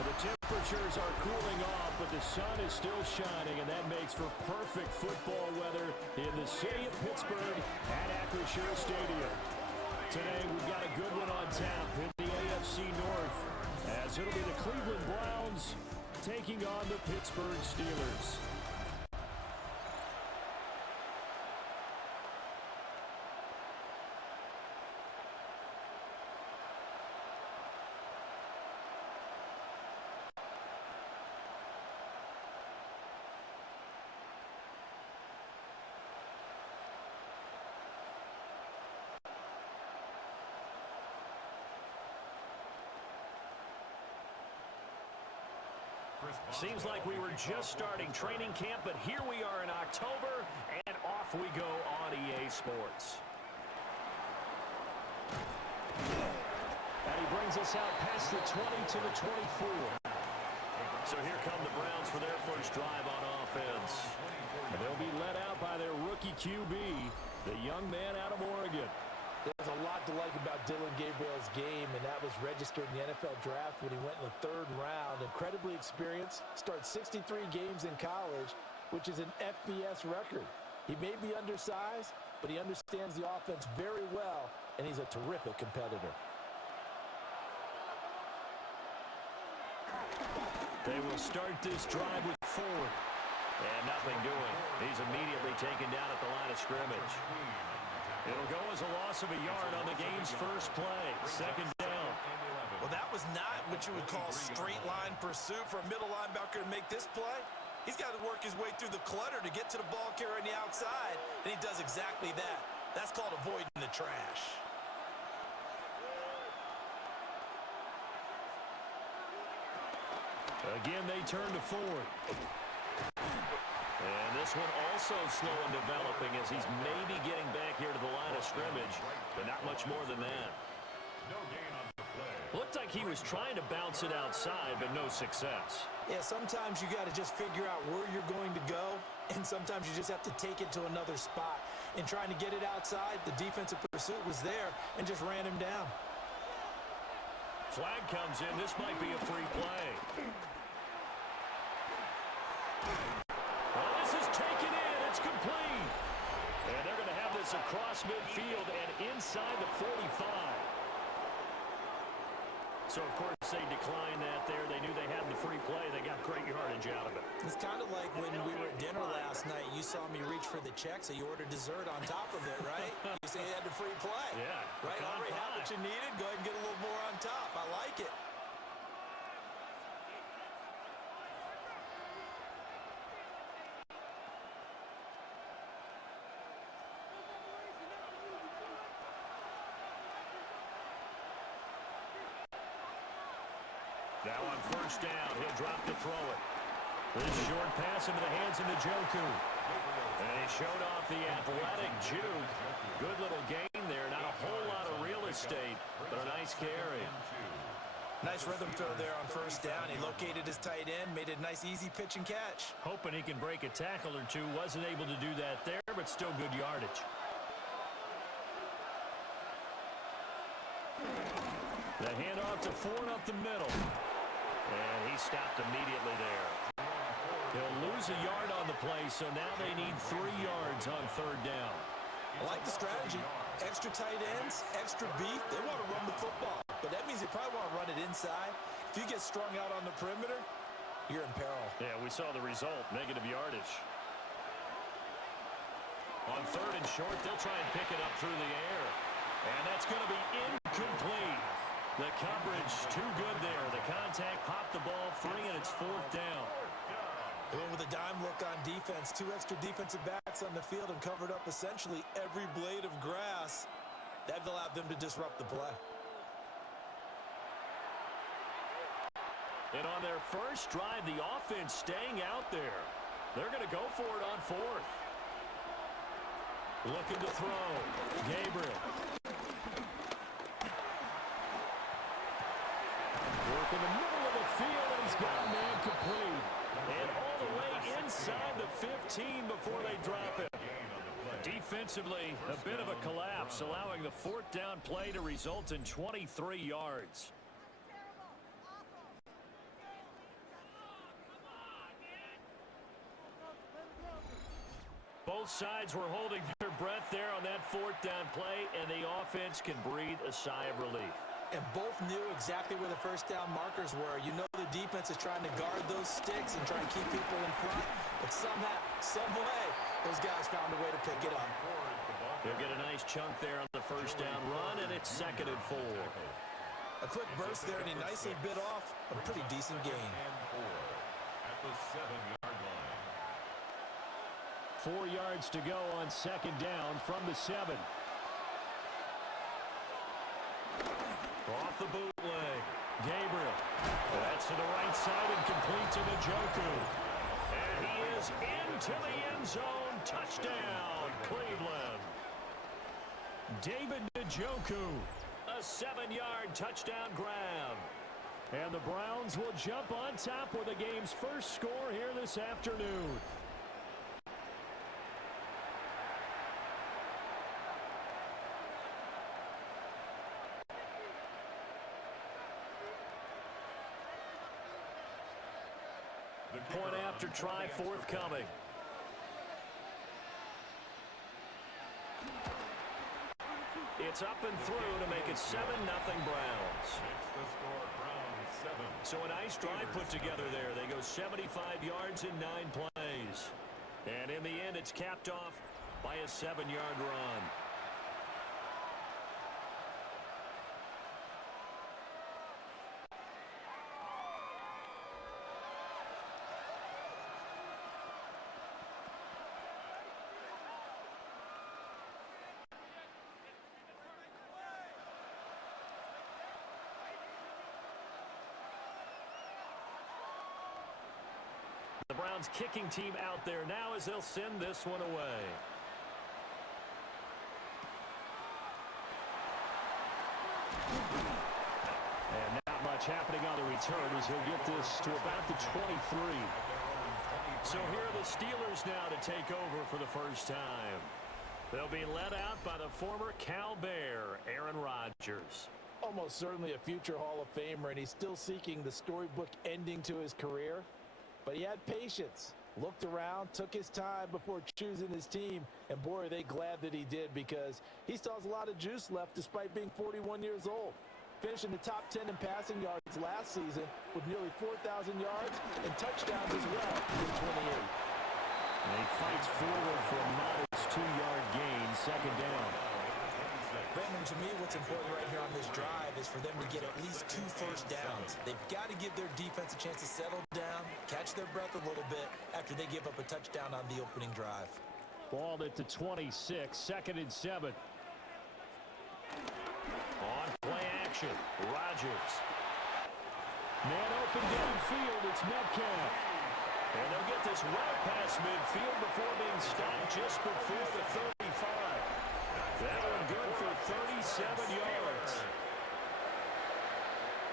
The temperatures are cooling off, but the sun is still shining, and that makes for perfect football weather in the city of Pittsburgh at Acrisure Stadium. Today, we've got a good one on tap in the AFC North, as it'll be the Cleveland Browns taking on the Pittsburgh Steelers. Seems like we were just starting training camp, but here we are in October, and off we go on EA Sports. And he brings us out past the 20 to the 24. So here come the Browns for their first drive on offense. And they'll be led out by their rookie QB, the young man out of Oregon. There's a lot to like about Dylan Gabriel's game, and that was registered in the NFL draft when he went in the 3rd round. Incredibly experienced, starts 63 games in college, which is an FBS record. He may be undersized, but he understands the offense very well, and he's a terrific competitor. They will start this drive with Ford. And nothing doing. He's immediately taken down at the line of scrimmage. It'll go as a loss of a yard on the game's first play. 2nd down. Well, that was not what you would call straight line pursuit for a middle linebacker to make this play. He's got to work his way through the clutter to get to the ball carrier on the outside, and he does exactly that. That's called avoiding the trash. Again, they turn to Ford. And this one also slow in developing as he's maybe getting back here to the line of scrimmage, but not much more than that. Looked like he was trying to bounce it outside, but no success. Yeah, sometimes you got to just figure out where you're going to go, and sometimes you just have to take it to another spot. In trying to get it outside, the defensive pursuit was there and just ran him down. Flag comes in. This might be a free play. Well, this is taken in. It's complete. And they're going to have this across midfield and inside the 45. So, of course, they declined that there. They knew they had the free play. They got great yardage out of it. It's kind of like when we were at dinner last night. You saw me reach for the check, so you ordered dessert on top of it, right? You say you had the free play. Yeah. Right? Already had what you needed. Go ahead and get a little more on top. I like it. Now on first down, he'll drop to throw it. This short pass into the hands of Njoku. And he showed off the athletic juke. Good little gain there. Not a whole lot of real estate, but a nice carry. Nice rhythm throw there on first down. He located his tight end, made it a nice easy pitch and catch. Hoping he can break a tackle or two. Wasn't able to do that there, but still good yardage. The handoff to Ford up the middle. And he stopped immediately there. He'll lose a yard on the play, so now they need 3 yards on third down. I like the strategy. Extra tight ends, extra beef. They want to run the football, but that means they probably want to run it inside. If you get strung out on the perimeter, you're in peril. Yeah, we saw the result, negative yardage. On third and short, they'll try and pick it up through the air. And that's going to be incomplete. The coverage too good there. The contact popped the ball free, and it's 4th down. They went with a dime look on defense. 2 extra defensive backs on the field and covered up essentially every blade of grass. That allowed them to disrupt the play. And on their first drive, the offense staying out there. They're going to go for it on 4th. Looking to throw. Gabriel. Work in the middle of the field, and he's got a man complete. And all the way inside the 15 before they drop it. Defensively, a bit of a collapse, allowing the 4th down play to result in 23 yards. Both sides were holding their breath there on that fourth down play, and the offense can breathe a sigh of relief. And both knew exactly where the first down markers were. You know the defense is trying to guard those sticks and try and keep people in front. But somehow, some way, those guys found a way to pick it up. He'll get a nice chunk there on the first down run, and it's 2nd and 4. A quick burst there, and he nicely bit off a pretty decent gain. At the 7-yard line. 4 yards to go on 2nd down from the 7. Off the bootleg. Gabriel. That's to the right side and complete to Njoku. And he is into the end zone. Touchdown, Cleveland. David Njoku. A 7-yard touchdown grab. And the Browns will jump on top with the game's first score here this afternoon. Point after try forthcoming. It's up and through to make it 7-0 Browns. So a nice drive put together there. They go 75 yards in 9 plays. And in the end, it's capped off by a 7-yard run. The Browns kicking team out there now as they'll send this one away. And not much happening on the return as he'll get this to about the 23. So here are the Steelers now to take over for the first time. They'll be led out by the former Cal Bear, Aaron Rodgers. Almost certainly a future Hall of Famer, and he's still seeking the storybook ending to his career. But he had patience, looked around, took his time before choosing his team, and boy, are they glad that he did, because he still has a lot of juice left despite being 41 years old. Finishing the top 10 in passing yards last season with nearly 4,000 yards and touchdowns as well in 28. And he fights forward for a modest 2-yard gain, 2nd down. Brandon, to me, what's important right here on this drive is for them to get at least 2 first downs. They've got to give their defense a chance to settle down, catch their breath a little bit after they give up a touchdown on the opening drive. Ball at the 26, 2nd and 7. On play action, Rodgers. Man open downfield, it's Metcalf. And they'll get this well past midfield before being stopped just before the 35. That one good for 37 yards.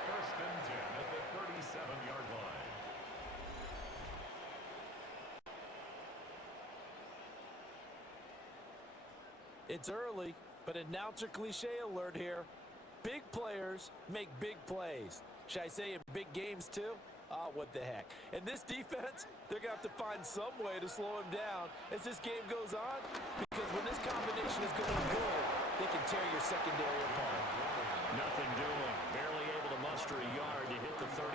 1st and 10 at the 37-yard line. It's early, but announcer cliche alert here. Big players make big plays. Should I say in big games too? What the heck. And this defense, they're going to have to find some way to slow him down as this game goes on, because when this combination is going good, they can tear your secondary apart. Nothing doing. Barely able to muster a yard to hit the 35.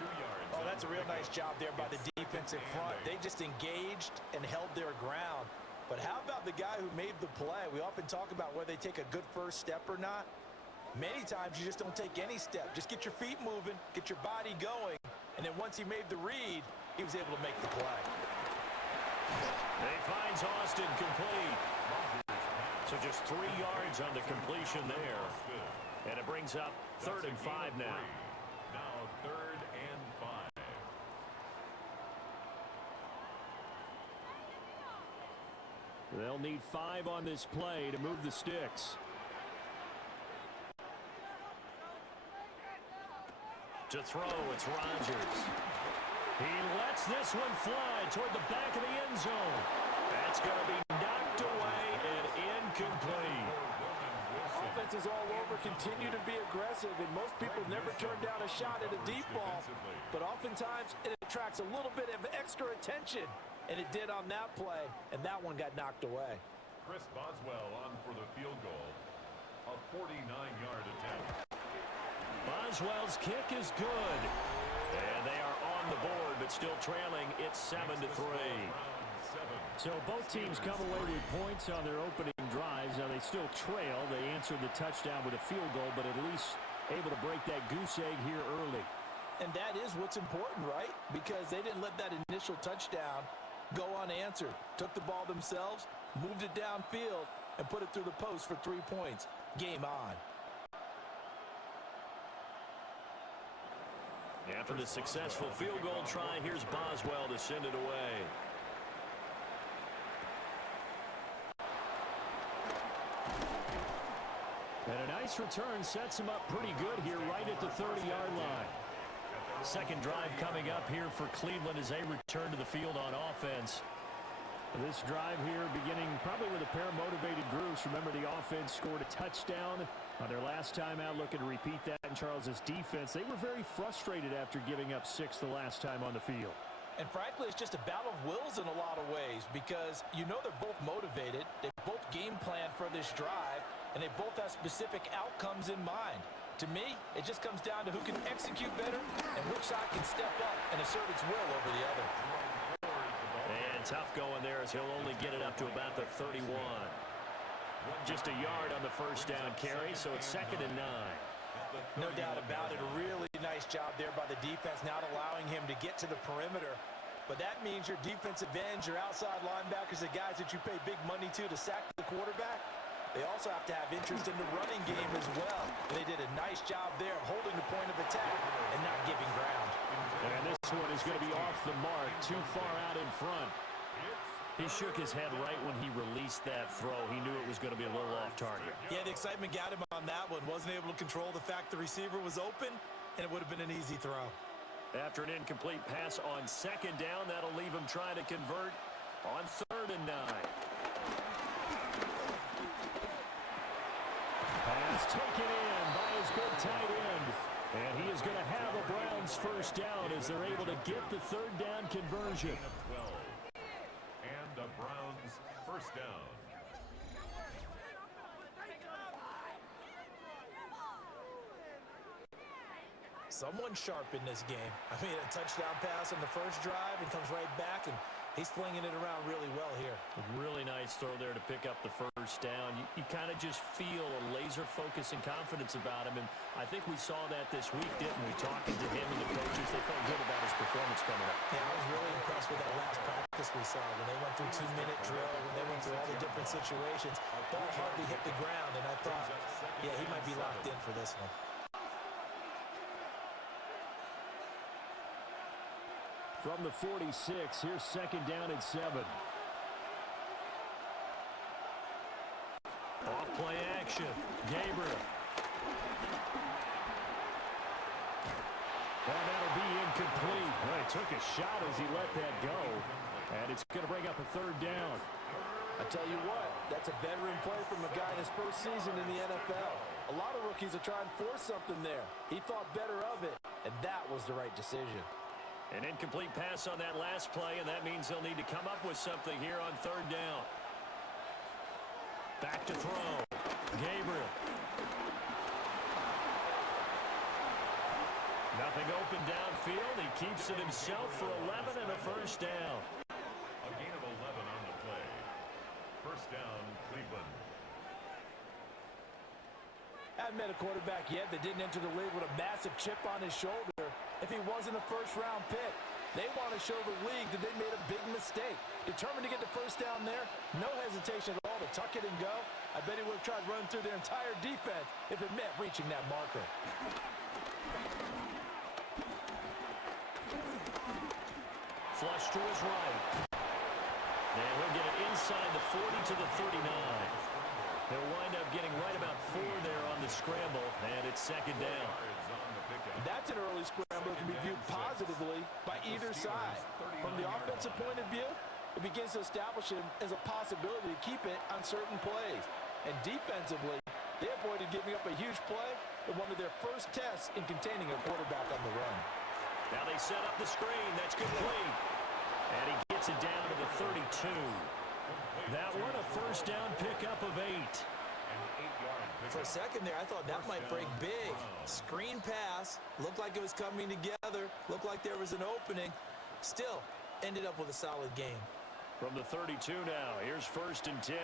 2 yards. Oh, that's a real nice job there by the defensive front. They just engaged and held their ground. But how about the guy who made the play? We often talk about whether they take a good first step or not. Many times you just don't take any step. Just get your feet moving, get your body going, and then once he made the read, he was able to make the play. He finds Austin complete. So just 3 yards on the completion there. And it brings up 3rd and 5 now. Now 3rd and 5. They'll need 5 on this play to move the sticks. To throw, it's Rodgers. He lets this one fly toward the back of the end zone. That's going to be knocked away and incomplete. Offenses all over continue to be aggressive, and most people never turn down a shot at a deep ball. But oftentimes, it attracts a little bit of extra attention. and it did on that play, and that one got knocked away. Chris Boswell on for the field goal. A 49-yard attempt. Boswell's kick is good. And they are on the board, but still trailing. It's 7-3. So both teams come away with points on their opening drives. Now they still trail. They answered the touchdown with a field goal, but at least able to break that goose egg here early. And that is what's important, right? Because they didn't let that initial touchdown go unanswered. Took the ball themselves, moved it downfield, and put it through the post for 3 points. Game on. After the successful field goal try, here's Boswell to send it away. And a nice return sets him up pretty good here right at the 30-yard line. Second drive coming up here for Cleveland as they return to the field on offense. This drive here beginning probably with a pair of motivated groups. Remember, the offense scored a touchdown on their last time out, looking to repeat that in Charles's defense. They were very frustrated after giving up 6 the last time on the field. And frankly, it's just a battle of wills in a lot of ways because you know they're both motivated. They both game plan for this drive, and they both have specific outcomes in mind. To me, it just comes down to who can execute better and which side can step up and assert its will over the other. And tough going there as he'll only get it up to about the 31. Just a yard on the first down carry, so it's 2nd and 9. No doubt about it. A really nice job there by the defense, not allowing him to get to the perimeter. But that means your defensive ends, your outside linebackers, the guys that you pay big money to sack the quarterback, they also have to have interest in the running game as well. And they did a nice job there of holding the point of attack and not giving ground. And this one is going to be off the mark, too far out in front. He shook his head right when he released that throw. He knew it was going to be a little off target. Yeah, the excitement got him on that one. Wasn't able to control the fact the receiver was open, and it would have been an easy throw. After an incomplete pass on 2nd down, that'll leave him trying to convert on 3rd and 9. Pass taken in by his good tight end. And he is going to have a Browns first down as they're able to get the 3rd down conversion. 12. And the Browns first down. Someone sharp in this game. I mean, a touchdown pass on the first drive and comes right back, and he's flinging it around really well here. A really nice throw there to pick up the first down. You kind of just feel a laser focus and confidence about him, and I think we saw that this week, didn't we? Talking to him and the coaches, they felt good about his performance coming up. Yeah, I was really impressed with that last practice we saw when they went through 2-minute drill, when they went through all the different situations. Ball hardly hit the ground, and I thought, yeah, he might be locked in for this one. From the 46, here's 2nd down and 7. Off play action. Gabriel. And that'll be incomplete. Well, he took a shot as he let that go. And it's going to bring up a 3rd down. I tell you what, that's a veteran play from a guy in his first season in the NFL. A lot of rookies are trying to force something there. He thought better of it, and that was the right decision. An incomplete pass on that last play, and that means they'll need to come up with something here on 3rd down. Back to throw. Gabriel. Nothing open downfield. He keeps it himself for 11 and a first down. A gain of 11 on the play. First down, Cleveland. I haven't met a quarterback yet that didn't enter the league with a massive chip on his shoulder if he wasn't a first-round pick. They want to show the league that they made a big mistake. Determined to get the first down there, no hesitation at all to tuck it and go. I bet he would have tried running through their entire defense if it meant reaching that marker. Flush to his right. And he'll get it inside the 40 to the 39. They'll wind up getting right about 4 there on the scramble, and it's 2nd down. That's an early scramble that can be viewed positively by either side. From the offensive point of view, it begins to establish him as a possibility to keep it on certain plays. And defensively, they avoided giving up a huge play in one of their first tests in containing a quarterback on the run. Now they set up the screen. That's complete. And he gets it down to the 32. That one a first down pickup of 8. For a second there, I thought that might break big. Screen pass, looked like it was coming together, looked like there was an opening. Still, ended up with a solid game. From the 32 now, here's 1st and 10.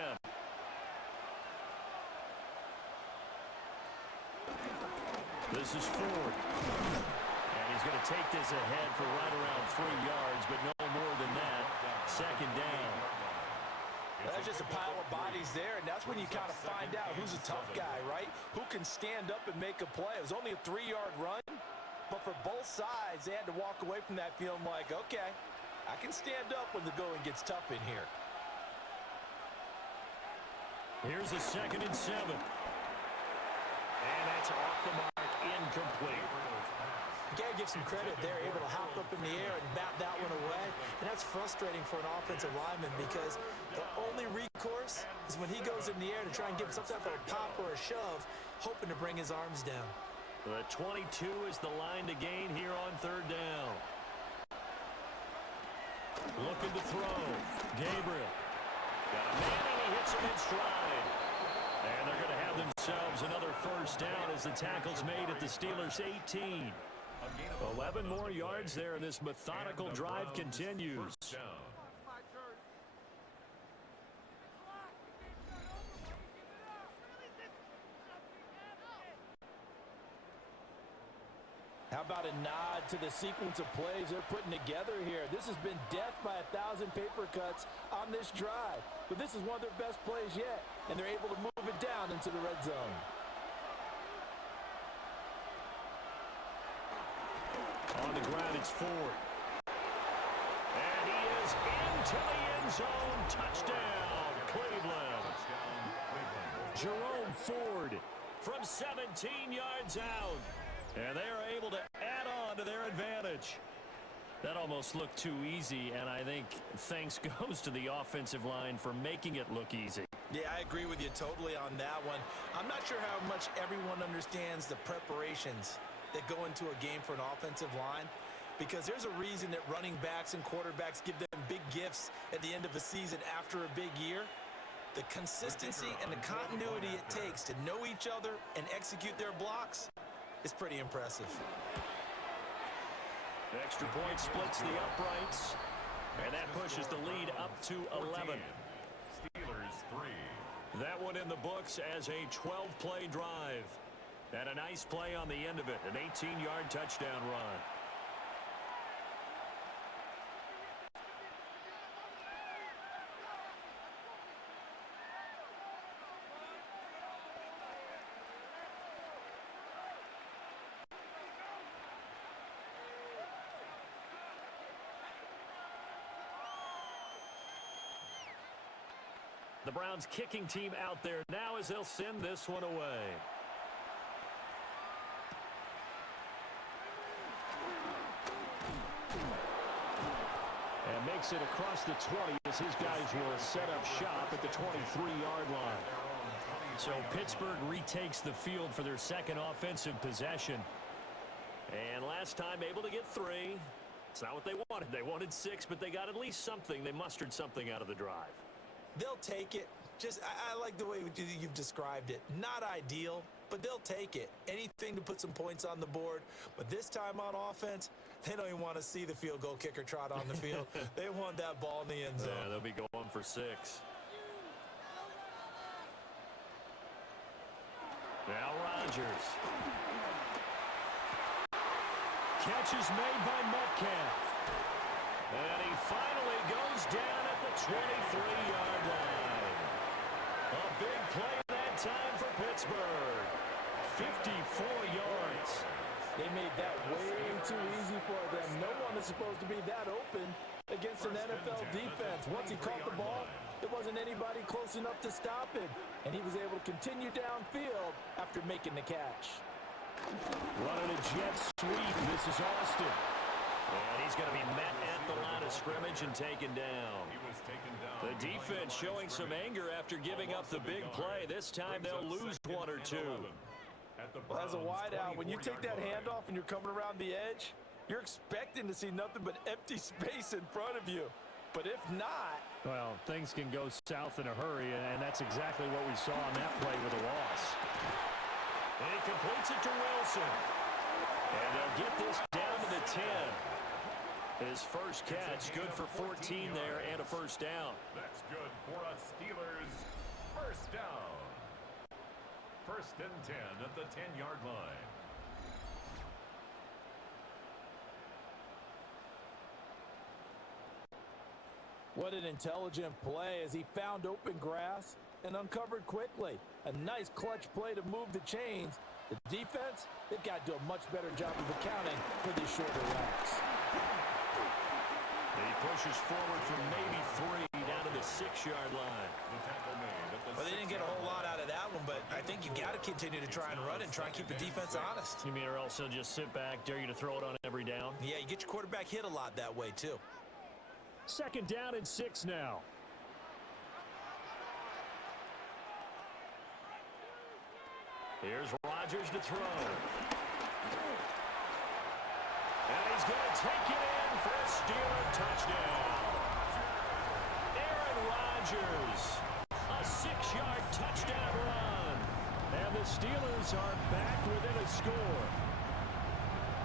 This is Ford. And he's going to take this ahead for right around 3 yards, but no more than that. 2nd down. That's just a pile of bodies there, and that's when you kind of find out who's a tough guy, right? Who can stand up and make a play. It was only a 3-yard run, but for both sides, they had to walk away from that feeling like, okay, I can stand up when the going gets tough in here. Here's a 2nd and 7. And that's off the mark, incomplete. You gotta give some credit. They're able to hop up in the air and bat that one away. And that's frustrating for an offensive lineman because the only recourse is when he goes in the air to try and give some type of a pop or a shove, hoping to bring his arms down. The 22 is the line to gain here on 3rd down. Looking to throw. Gabriel. Got a man and he hits him in stride. And they're going to have themselves another first down as the tackle's made at the Steelers' 18. 11 more yards there, and this methodical drive continues. How about a nod to the sequence of plays they're putting together here? This has been death by 1,000 paper cuts on this drive. But this is one of their best plays yet, and they're able to move it down into the red zone. On the ground, it's Ford. And he is into the end zone. Touchdown, Cleveland. Jerome Ford from 17 yards out. And they are able to add on to their advantage. That almost looked too easy, and I think thanks goes to the offensive line for making it look easy. Yeah, I agree with you totally on that one. I'm not sure how much everyone understands the preparations that go into a game for an offensive line, because there's a reason that running backs and quarterbacks give them big gifts at the end of a season after a big year. The consistency and the continuity it takes to know each other and execute their blocks is pretty impressive. Extra point splits the uprights, and that pushes the lead up to 11. Steelers 3. That one in the books as a 12-play drive. And a nice play on the end of it, an 18-yard touchdown run. The Browns kicking team out there now as they'll send this one away. And makes it across the 20 as his guys will set up shop at the 23-yard line. So Pittsburgh retakes the field for their second offensive possession. And last time able to get 3. It's not what they wanted. They wanted 6, but they got at least something. They mustered something out of the drive. They'll take it. I like the way you've described it. Not ideal, but they'll take it. Anything to put some points on the board. But this time on offense, they don't even want to see the field goal kicker trot on the field. They want that ball in the end zone. Yeah, they'll be going for 6. Now Rodgers. Catch is made by Metcalf. And he finally goes down at the 23-yard line. A big play that time for Pittsburgh. 54 yards. They made that way too easy for them. No one is supposed to be that open against an NFL defense. Once he caught the ball, there wasn't anybody close enough to stop him. And he was able to continue downfield after making the catch. Running a jet sweep. This is Austin. And he's going to be met at the line of scrimmage and taken down. The defense showing some anger after giving up the big play. This time they'll lose 1 or 2. Well, as a wideout, when you take that handoff and you're coming around the edge, you're expecting to see nothing but empty space in front of you. But if not... Well, things can go south in a hurry, and that's exactly what we saw on that play with a loss. And he completes it to Wilson. And they'll get this down to the 10. His first catch, good for 14 there and a first down. That's good for a Steelers first down. First and 10 at the 10-yard line. What an intelligent play as he found open grass and uncovered quickly. A nice clutch play to move the chains. The defense, they've got to do a much better job of accounting for these shorter routes. He pushes forward for maybe 3 down to the 6-yard line. The tackle made at the Well, they didn't get a whole lot out of that one, but I think you've got to continue to try and run and try and keep the defense honest. You mean or else he'll just sit back, dare you to throw it on every down? Yeah, you get your quarterback hit a lot that way, too. Second down and 6 now. Here's Rodgers to throw. And he's going to take it in for a Steeler touchdown. Aaron Rodgers, a 6-yard touchdown run. And the Steelers are back within a score.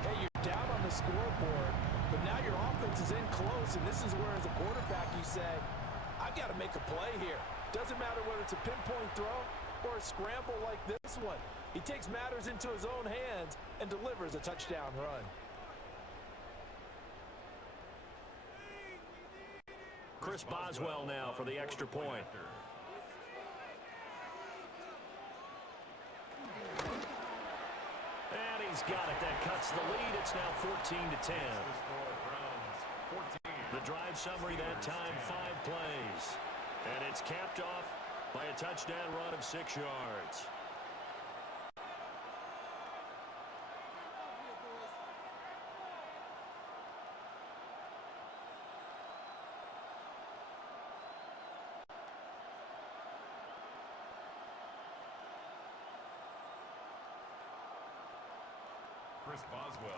Hey, you're down on the scoreboard, but now your offense is in close, and this is where, as a quarterback, you say, I've got to make a play here. Doesn't matter whether it's a pinpoint throw or a scramble like this one. He takes matters into his own hands and delivers a touchdown run. Chris Boswell now for the extra point. And he's got it. That cuts the lead. It's now 14-10. The drive summary that time, 5 plays. And it's capped off by a touchdown run of 6 yards.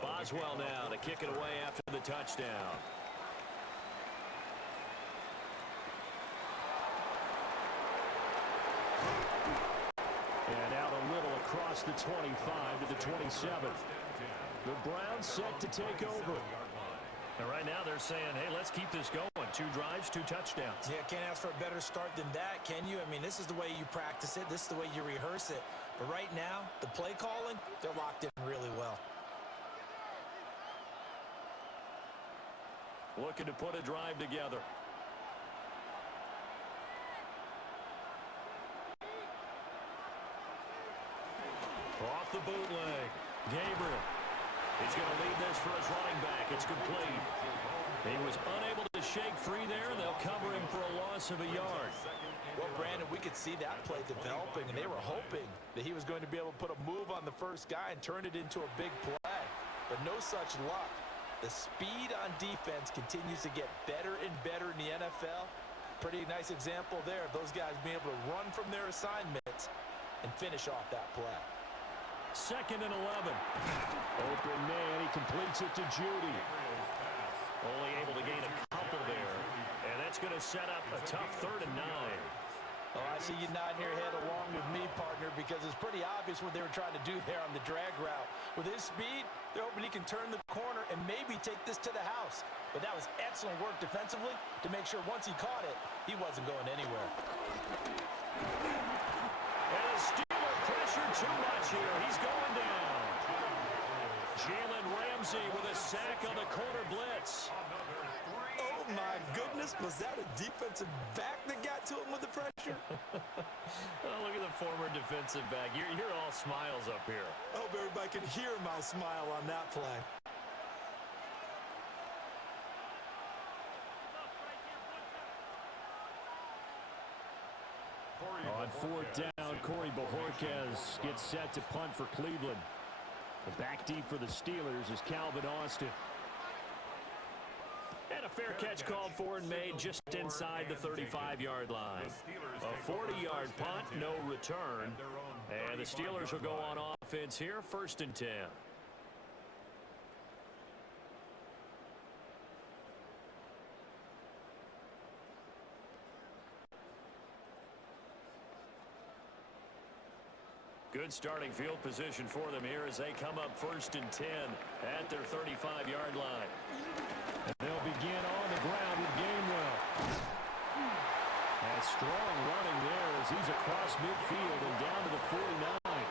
Boswell now to kick it away after the touchdown. And out a little across the 25 to the 27. The Browns set to take over. And right now they're saying, hey, let's keep this going. 2 drives, 2 touchdowns. Yeah, can't ask for a better start than that, can you? I mean, this is the way you practice it. This is the way you rehearse it. But right now, the play calling, they're locked in really well. Looking to put a drive together. Off the bootleg. Gabriel. He's going to lead this for his running back. It's complete. He was unable to shake free there. They'll cover him for a loss of a yard. Well, Brandon, we could see that play developing, and they were hoping that he was going to be able to put a move on the first guy and turn it into a big play. But no such luck. The speed on defense continues to get better and better in the NFL. Pretty nice example there of those guys being able to run from their assignments and finish off that play. Second and 11. Open man, he completes it to Judy. Only able to gain a couple there. And that's going to set up a tough 3rd and 9. Oh, I see you nodding your head along with me, partner, because it's pretty obvious what they were trying to do there on the drag route. With his speed, they're hoping he can turn the corner and maybe take this to the house. But that was excellent work defensively to make sure once he caught it, he wasn't going anywhere. And a Steeler pressure too much here. He's going down. Jalen Ramsey with a sack on the corner blitz. Oh, my goodness. Was that a defensive back that got to him with the pressure? Oh, look at the former defensive back. You're all smiles up here. I hope everybody can hear my smile on that play. On 4th down, Corey Bojorquez gets set to punt for Cleveland. The back deep for the Steelers is Calvin Austin. And a fair catch called for and made just inside the 35-yard line. A 40-yard punt, no return. And the Steelers will go on offense here, 1st and 10. Good starting field position for them here as they come up 1st and 10 at their 35-yard line. And they'll begin on the ground with Gainwell. And strong running there as he's across midfield and down to the 49.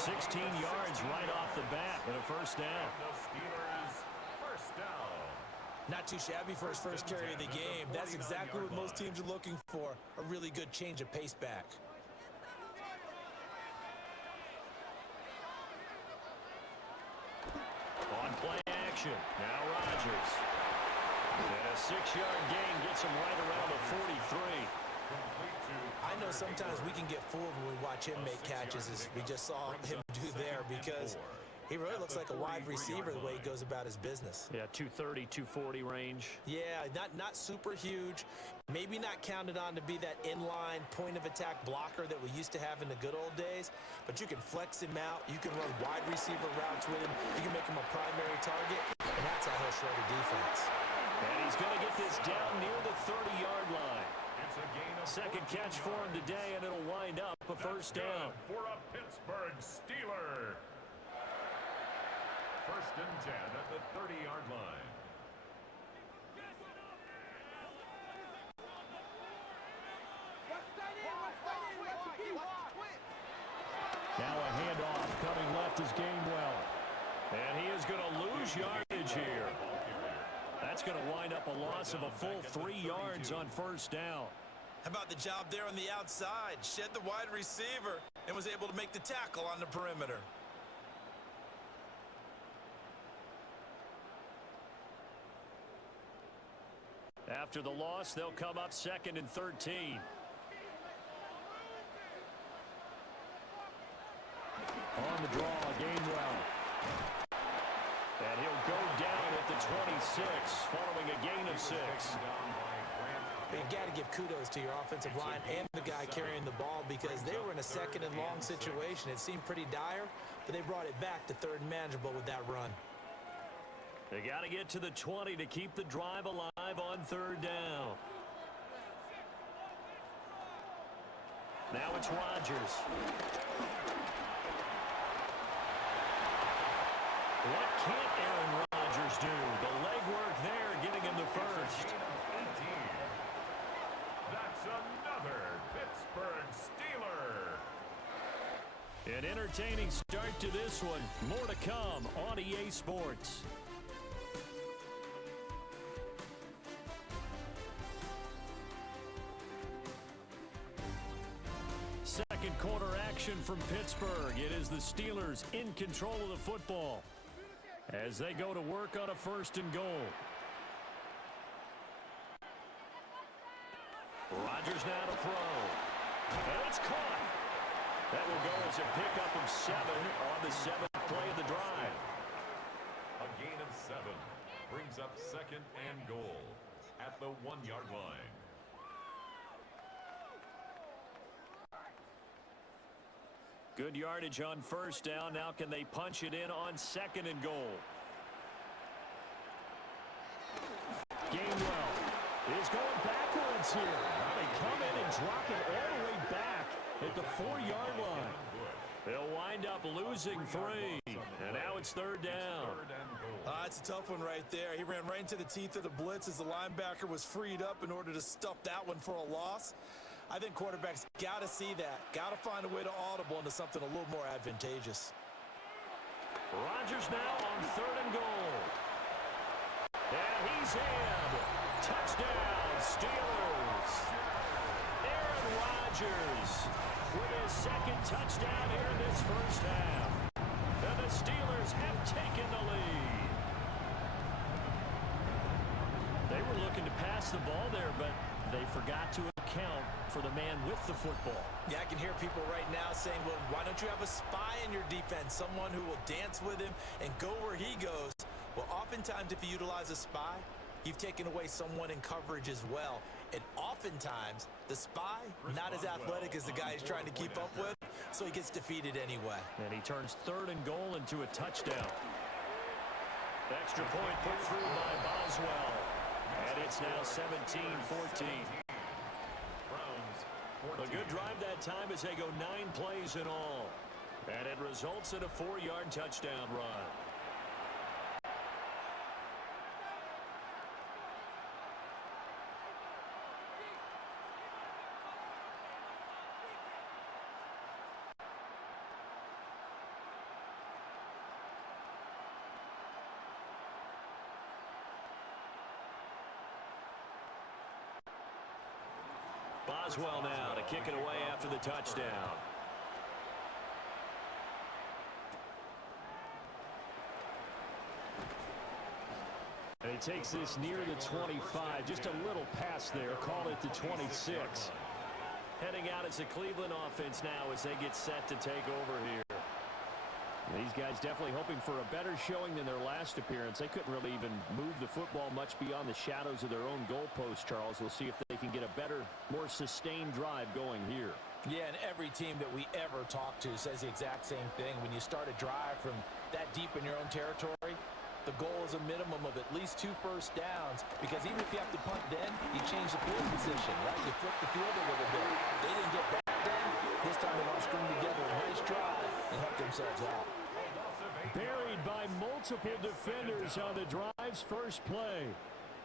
16 yards right off the bat and a first down. The Steelers, first down. Not too shabby for his first carry of the game. That's exactly what most teams are looking for, a really good change of pace back. On play action, now Rodgers. And a 6-yard gain gets him right around the 43. I know sometimes we can get fooled when we watch him make catches, as we just saw him do there, because he really looks like a wide receiver the way he goes about his business. Yeah, 230, 240 range. Yeah, not super huge. Maybe not counted on to be that inline point-of-attack blocker that we used to have in the good old days, but you can flex him out. You can run wide receiver routes with him. You can make him a primary target, and that's how he'll shred a defense. And he's going to get this down near the 30-yard line. It's a gain of Second catch for him today, and it'll wind up a first down. For a Pittsburgh Steeler. 1st and 10 at the 30-yard line. Now a handoff coming left is Gainwell. And he is going to lose yardage here. That's going to wind up a loss of a full 3 yards on first down. How about the job there on the outside? Shed the wide receiver and was able to make the tackle on the perimeter. After the loss, they'll come up 2nd and 13. On the draw, Gainwell. And he'll go down at the 26, following a gain of 6. You got to give kudos to your offensive line and the guy carrying the ball, because they were in a 2nd and long situation. It seemed pretty dire, but they brought it back to 3rd and manageable with that run. They got to get to the 20 to keep the drive alive on 3rd down. Now it's Rodgers. What can't Aaron Rodgers do? The legwork there, getting him the first. That's another Pittsburgh Steeler. An entertaining start to this one. More to come on EA Sports. Second quarter action from Pittsburgh. It is the Steelers in control of the football as they go to work on a 1st and goal. Rodgers now to throw. And it's caught. That will go as a pickup of 7 on the 7th play of the drive. A gain of 7 brings up 2nd and goal at the 1-yard line. Good yardage on first down. Now can they punch it in on 2nd and goal? Gainwell is going backwards here. They come in and drop it all the way back at the 4-yard line. They'll wind up losing 3. And now it's 3rd down. That's a tough one right there. He ran right into the teeth of the blitz as the linebacker was freed up in order to stuff that one for a loss. I think quarterbacks got to see that. Got to find a way to audible into something a little more advantageous. Rodgers now on 3rd and goal. And he's in. Touchdown, Steelers. Aaron Rodgers with his 2nd touchdown here in this first half. And the Steelers have taken the lead. They were looking to pass the ball there, but they forgot to account for the man with the football. Yeah, I can hear people right now saying, well, why don't you have a spy in your defense, someone who will dance with him and go where he goes? Well, oftentimes if you utilize a spy, you've taken away someone in coverage as well. And oftentimes, the spy, not as athletic as the guy he's trying to keep up with, so he gets defeated anyway. And he turns 3rd and goal into a touchdown. Extra point put through by Boswell. And it's now 17-14. Browns A good drive that time as they go 9 plays in all. And it results in a 4-yard touchdown run. Boswell now to kick it away after the touchdown. And he takes this near the 25. Just a little pass there. Call it the 26. Heading out as the Cleveland offense now as they get set to take over here. These guys definitely hoping for a better showing than their last appearance. They couldn't really even move the football much beyond the shadows of their own goalpost, Charles. We'll see if they can get a better, more sustained drive going here. Yeah, and every team that we ever talk to says the exact same thing. When you start a drive from that deep in your own territory, the goal is a minimum of at least 2 first downs, because even if you have to punt then, you change the field position, right? You flip the field a little bit. They didn't get that done. This time they want to string together a nice drive and help themselves out. Buried by multiple defenders on the drive's first play.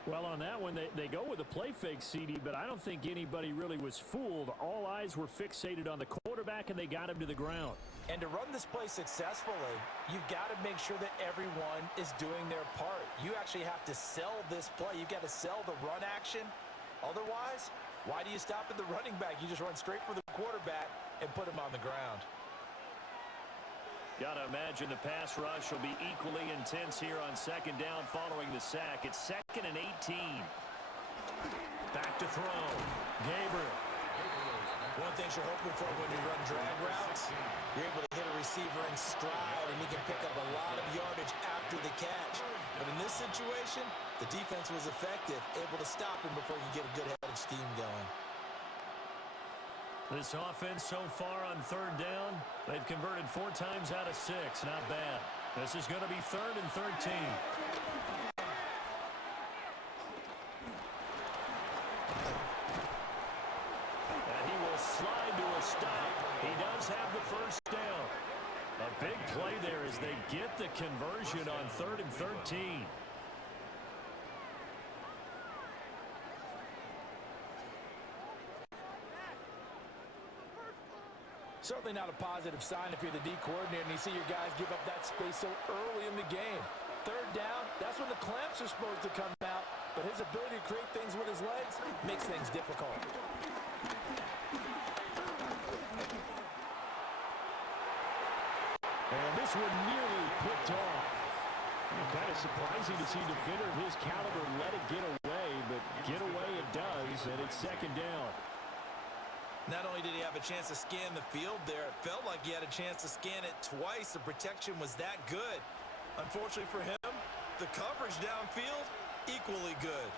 Well, on that one, they go with a play fake, CD, but I don't think anybody really was fooled. All eyes were fixated on the quarterback, and they got him to the ground. And to run this play successfully, you've got to make sure that everyone is doing their part. You actually have to sell this play. You've got to sell the run action. Otherwise, why do you stop at the running back? You just run straight for the quarterback and put him on the ground. Got to imagine the pass rush will be equally intense here on second down following the sack. It's 2nd and 18. Back to throw. Gabriel. One thing you're hoping for when you run drag routes, you're able to hit a receiver in stride, and you can pick up a lot of yardage after the catch. But in this situation, the defense was effective, able to stop him before you get a good head of steam going. This offense so far on 3rd down, they've converted 4 times out of 6. Not bad. This is going to be 3rd and 13. And he will slide to a stop. He does have the first down. A big play there as they get the conversion on 3rd and 13. Certainly not a positive sign if you're the D coordinator and you see your guys give up that space so early in the game. 3rd down, that's when the clamps are supposed to come out, but his ability to create things with his legs makes things difficult. And this one nearly picked off. Kind of surprising to see a defender of his caliber let it get away, but get away it does, and it's 2nd down. Not only did he have a chance to scan the field there, it felt like he had a chance to scan it twice. The protection was that good. Unfortunately for him, the coverage downfield, equally good.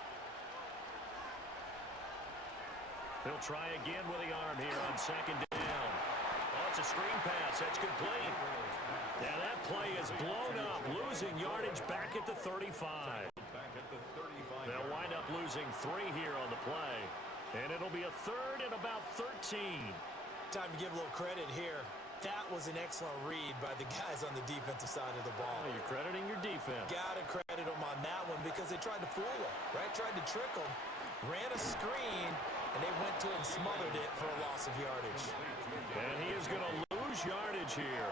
He'll try again with the arm here on 2nd down. Oh, it's a screen pass. That's complete. Now that play is blown up, losing yardage back at the 35. They'll wind up losing 3 here on the play. And it'll be a 3rd and about 13. Time to give a little credit here. That was an excellent read by the guys on the defensive side of the ball. Oh, you're crediting your defense. Got to credit them on that one because they tried to fool him, right? Tried to trick him, ran a screen, and they went to it and smothered it for a loss of yardage. And he is going to lose yardage here.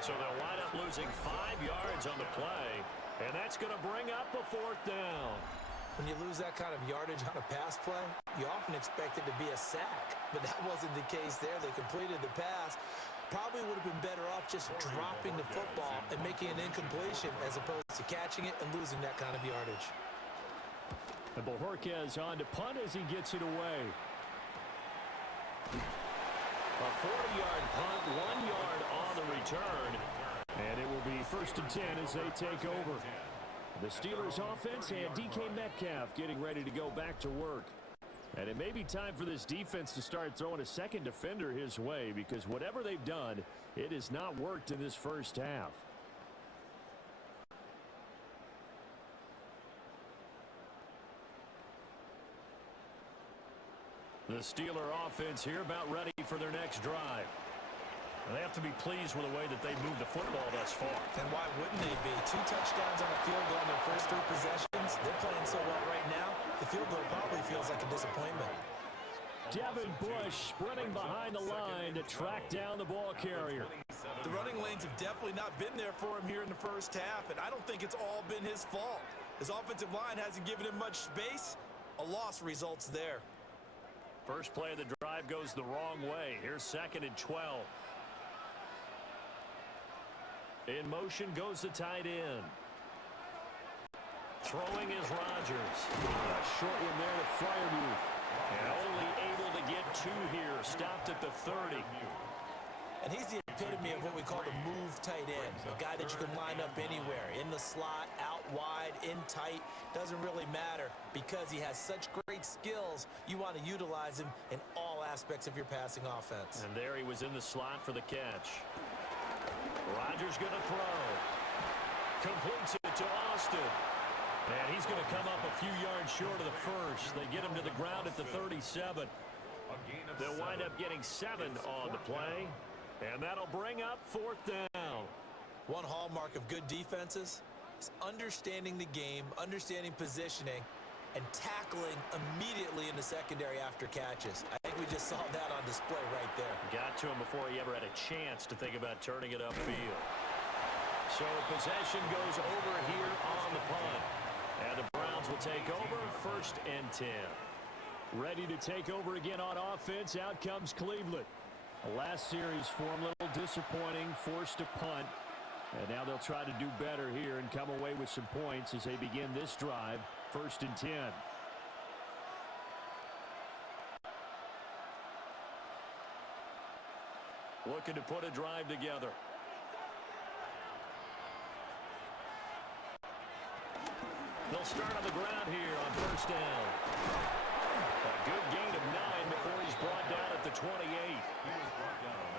So they'll wind up losing 5 yards on the play, and that's going to bring up a 4th down. When you lose that kind of yardage on a pass play, you often expect it to be a sack, but that wasn't the case there. They completed the pass. Probably would have been better off just dropping the football and making an incompletion as opposed to catching it and losing that kind of yardage. And Bojorquez on to punt as he gets it away. A 40-yard punt, 1 yard on the return. And it will be 1st and 10 as they take over. The Steelers offense and DK Metcalf getting ready to go back to work. And it may be time for this defense to start throwing a second defender his way, because whatever they've done, it has not worked in this first half. The Steeler offense here about ready for their next drive. They have to be pleased with the way that they moved the football thus far. And why wouldn't they be? 2 touchdowns on a field goal in their first 3 possessions. They're playing so well right now, the field goal probably feels like a disappointment. Devin Bush sprinting behind the line to track down the ball carrier. The running lanes have definitely not been there for him here in the first half, and I don't think it's all been his fault. His offensive line hasn't given him much space. A loss results there. First play of the drive goes the wrong way. Here's 2nd and 12. In motion goes the tight end. Throwing is Rodgers. A short one there to Freiermuth. And only able to get 2 here. Stopped at the 30. And he's the epitome of what we call the move tight end. A guy that you can line up anywhere. In the slot, out wide, in tight. Doesn't really matter. Because he has such great skills, you want to utilize him in all aspects of your passing offense. And there he was in the slot for the catch. Rodgers going to throw. Completes it to Austin. And he's going to come up a few yards short of the first. They get him to the ground at the 37. They'll wind up getting 7 on the play. And that'll bring up 4th down. One hallmark of good defenses is understanding the game, understanding positioning, and tackling immediately in the secondary after catches. I think we just saw that on display right there. Got to him before he ever had a chance to think about turning it upfield. So possession goes over here on the punt. And the Browns will take over 1st and 10. Ready to take over again on offense. Out comes Cleveland. The last series for him, a little disappointing, forced to punt. And now they'll try to do better here and come away with some points as they begin this drive. 1st and 10. Looking to put a drive together. They'll start on the ground here on 1st down. A good gain of 9 before he's brought down at the 28.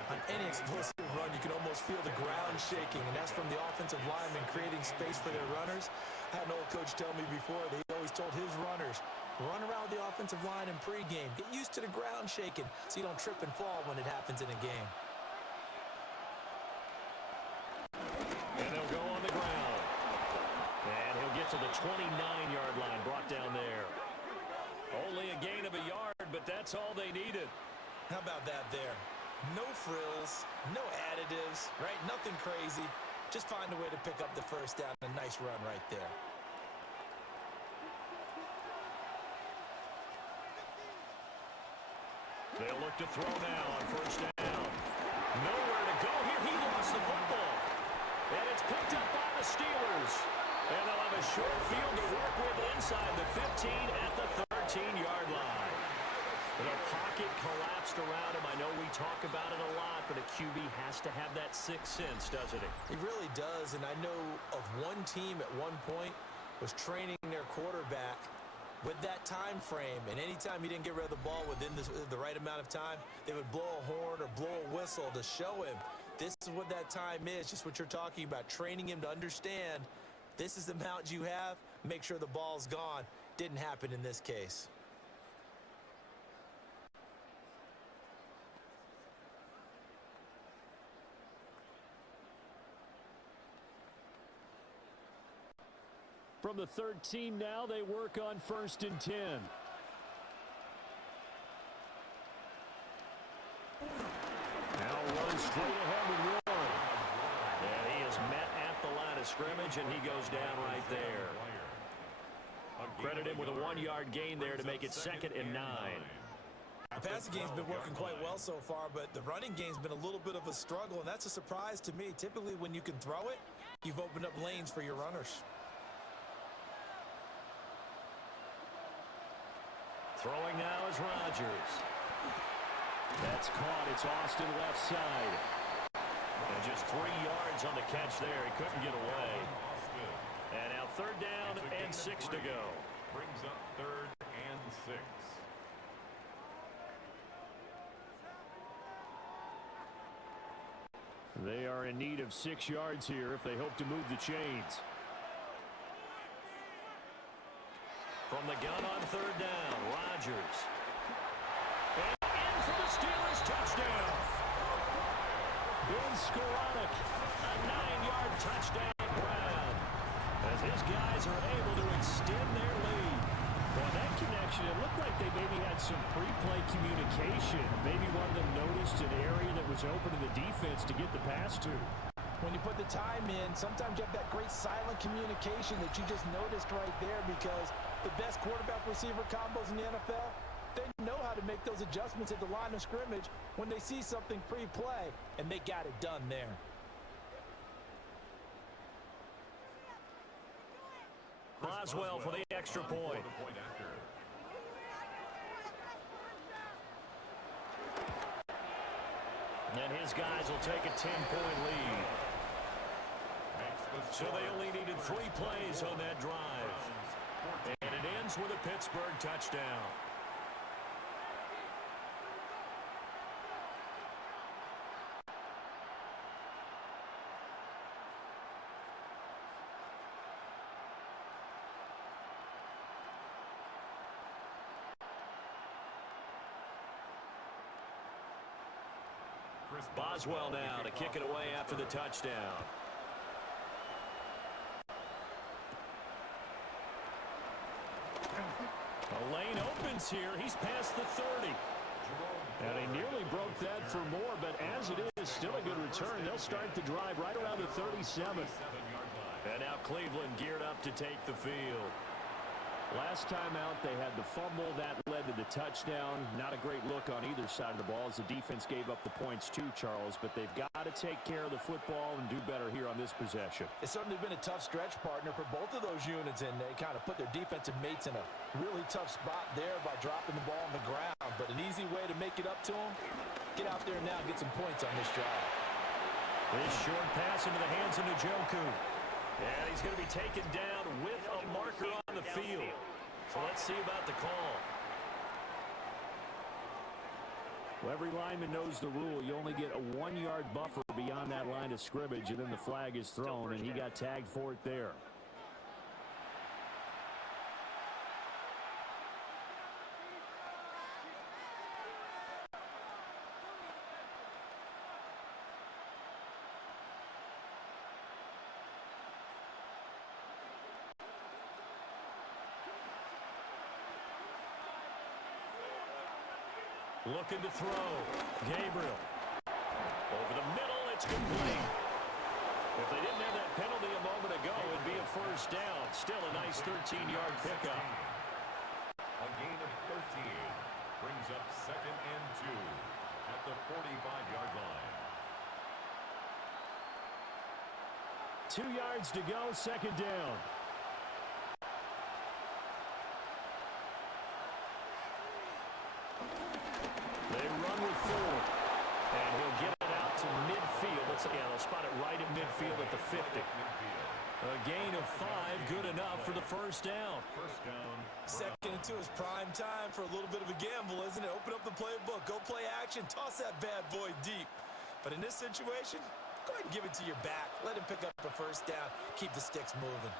On any explosive run, you can almost feel the ground shaking, and that's from the offensive linemen creating space for their runners. I had an old coach tell me before that he always told his runners, run around the offensive line in pregame. Get used to the ground shaking so you don't trip and fall when it happens in a game. And they'll go on the ground. And he'll get to the 29-yard line, brought down there. Only a gain of a yard, but that's all they needed. How about that there? No frills, no additives, right? Nothing crazy. Just find a way to pick up the 1st down. A nice run right there. They'll look to throw now on 1st down. Nowhere to go here. He lost the football. And it's picked up by the Steelers. And they'll have a short field to work with inside the 15 at the 13-yard line. The pocket collapsed around him. I know we talk about it a lot, but a QB has to have that 6th sense, doesn't it? He really does, and I know of one team at one point was training their quarterback with that time frame, and anytime he didn't get rid of the ball within the right amount of time, they would blow a horn or blow a whistle to show him this is what that time is, just what you're talking about, training him to understand this is the amount you have, make sure the ball's gone. Didn't happen in this case. From the 13 now, they work on 1st and 10. Now runs straight ahead with Warren. And he is met at the line of scrimmage, and he goes down right there. Credit him with a 1-yard gain there to make it 2nd and 9. The passing game's been working quite well so far, but the running game's been a little bit of a struggle, and that's a surprise to me. Typically, when you can throw it, you've opened up lanes for your runners. Throwing now is Rodgers. That's caught. It's Austin left side. And just 3 yards on the catch there. He couldn't get away. And now 3rd down and 6 to go. Brings up 3rd and 6. They are in need of 6 yards here if they hope to move the chains. From the gun on 3rd down, Rodgers. Vince Skoranek, a 9-yard touchdown grab. As his guys are able to extend their lead. Well, that connection, it looked like they maybe had some pre-play communication. Maybe one of them noticed an area that was open to the defense to get the pass to. When you put the time in, sometimes you have that great silent communication that you just noticed right there, because the best quarterback-receiver combos in the NFL, they know how to make those adjustments at the line of scrimmage when they see something pre-play, and they got it done there. Boswell for the extra point. And his guys will take a 10-point lead. So they only needed 3 plays on that drive. And it ends with a Pittsburgh touchdown. Boswell now to kick it away after the touchdown. The lane opens here. He's past the 30. And he nearly broke that for more, but as it is, still a good return. They'll start the drive right around the 37. And now Cleveland geared up to take the field. Last time out, they had the fumble. That led to the touchdown. Not a great look on either side of the ball as the defense gave up the points too, Charles. But they've got to take care of the football and do better here on this possession. It's certainly been a tough stretch, partner, for both of those units, and they kind of put their defensive mates in a really tough spot there by dropping the ball on the ground. But an easy way to make it up to them, get out there now and get some points on this drive. This short pass into the hands of Njoku. And he's going to be taken down with a marker on the field. So let's see about the call. Well, every lineman knows the rule. You only get a 1-yard buffer beyond that line of scrimmage, and then the flag is thrown, and he got tagged for it there. Looking to throw. Gabriel. Over the middle, it's complete. If they didn't have that penalty a moment ago, it'd be a first down. Still a nice 13-yard pickup. A gain of 13 brings up 2nd and 2 at the 45-yard line. 2 yards to go, 2nd down. They run with 4, and he'll get it out to midfield. They'll spot it right at midfield at the 50. A gain of 5, good enough for the first down. 2nd and 2 is prime time for a little bit of a gamble, isn't it? Open up the playbook, go play action, toss that bad boy deep. But in this situation, go ahead and give it to your back. Let him pick up a first down, keep the sticks moving.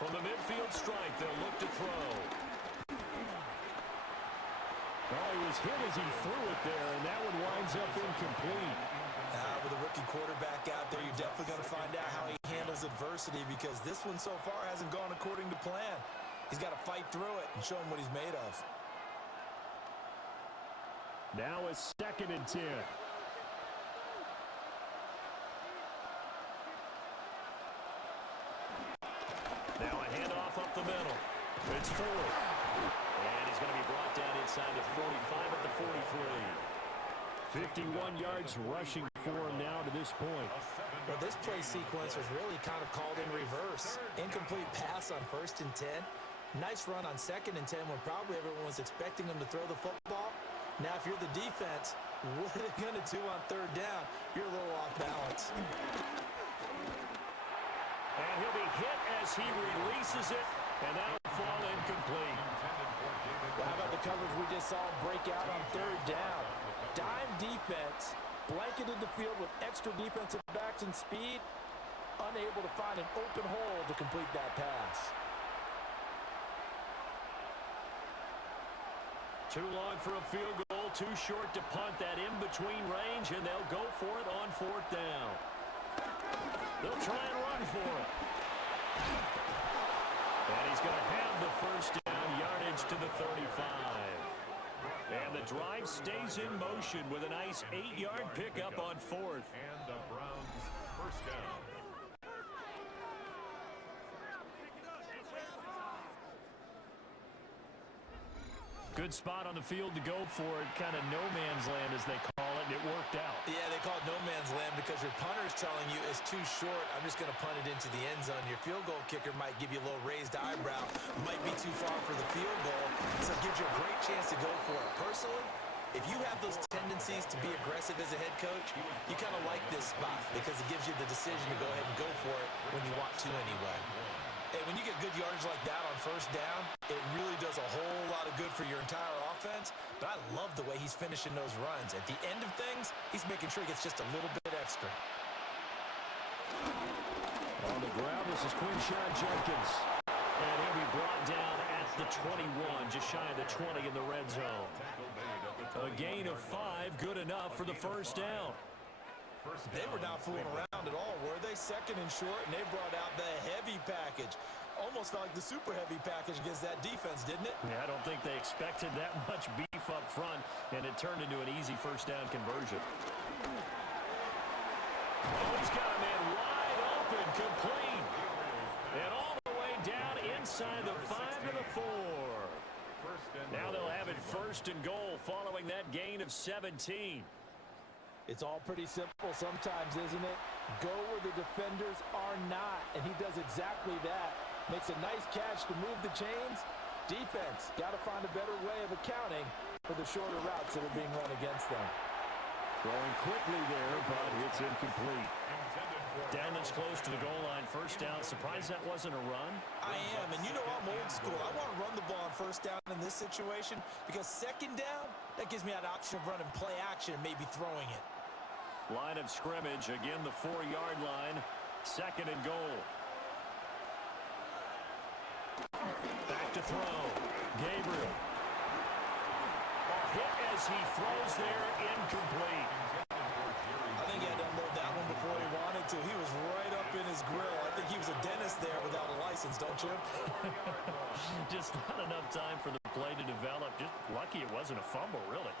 From the midfield strike, they'll look to throw. Well, he was hit as he threw it there, and that one winds up incomplete. With a rookie quarterback out there, you're definitely going to find out how he handles adversity, because this one so far hasn't gone according to plan. He's got to fight through it and show him what he's made of. Now a 2nd and 10. Now a handoff up the middle. It's Ford. And he's going to be brought down inside the 45 at the 43. 51 yards rushing for him now to this point. Well, this play sequence was really kind of called in reverse. Incomplete pass on 1st and 10. Nice run on 2nd and 10 when probably everyone was expecting him to throw the football. Now, if you're the defense, what are they going to do on 3rd down? You're a little off balance. And he'll be hit as he releases it, and that'll fall incomplete. Well, how about the coverage we just saw break out on 3rd down? Dime defense, blanketed the field with extra defensive backs and speed, unable to find an open hole to complete that pass. Too long for a field goal, too short to punt that in-between range, and they'll go for it on 4th down. They'll try and run for it. And he's going to have the first down, yardage to the 35. And the drive stays in motion with a nice 8-yard pickup on 4th. And the Browns first down. Good spot on the field to go for it. Kind of no man's land, as they call it, and it worked out. Yeah, they call it no man's land because your punter is telling you it's too short. I'm just going to punt it into the end zone. Your field goal kicker might give you a little raised eyebrow. Might be too far for the field goal, so it gives you a great chance to go for it. Personally, if you have those tendencies to be aggressive as a head coach, you kind of like this spot because it gives you the decision to go ahead and go for it when you want to anyway. Hey, when you get good yardage like that on first down, it really does a whole lot of good for your entire offense. But I love the way he's finishing those runs. At the end of things, he's making sure he gets just a little bit extra. On the ground, this is Quinshon Jenkins. And he'll be brought down at the 21, just shy of the 20 in the red zone. A gain of 5, good enough for the first down. They were not fooling around at all, were they? Second and short, and they brought out the heavy package. Almost like the super heavy package against that defense, didn't it? Yeah, I don't think they expected that much beef up front, and it turned into an easy first down conversion. Oh, he's got a man wide open, complete. And all the way down inside the 5 to the 4. Now they'll have it first and goal following that gain of 17. It's all pretty simple sometimes, isn't it? Go where the defenders are not, and he does exactly that. Makes a nice catch to move the chains. Defense, got to find a better way of accounting for the shorter routes that are being run against them. Throwing quickly there, but it's incomplete. Down that's close to the goal line, first down. Surprised that wasn't a run? I am, and you know I'm old school. I want to run the ball on first down in this situation because second down, that gives me that option of running play action and maybe throwing it. Line of scrimmage, again the 4-yard line, second and goal. Back to throw, Gabriel. Hit as he throws there, incomplete. I think he had to unload that one before he wanted to. He was right up in his grill. I think he was a dentist there without a license, don't you? Just not enough time for the play to develop. Just lucky it wasn't a fumble, really.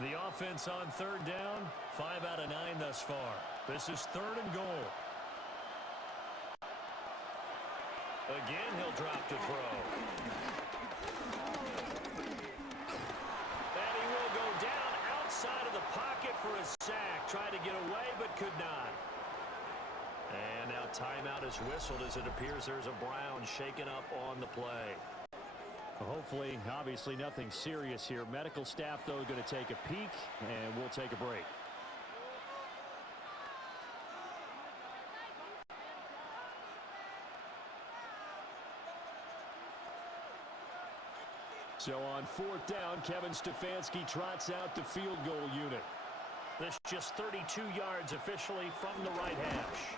The offense on third down, 5 out of 9 thus far. This is third and goal. Again, he'll drop to throw. And he will go down outside of the pocket for a sack. Tried to get away, but could not. And now timeout is whistled as it appears there's a Brown shaken up on the play. Hopefully, obviously nothing serious here. Medical staff, though, going to take a peek, and we'll take a break. So on fourth down, Kevin Stefanski trots out the field goal unit. This just 32 yards officially from the right hash.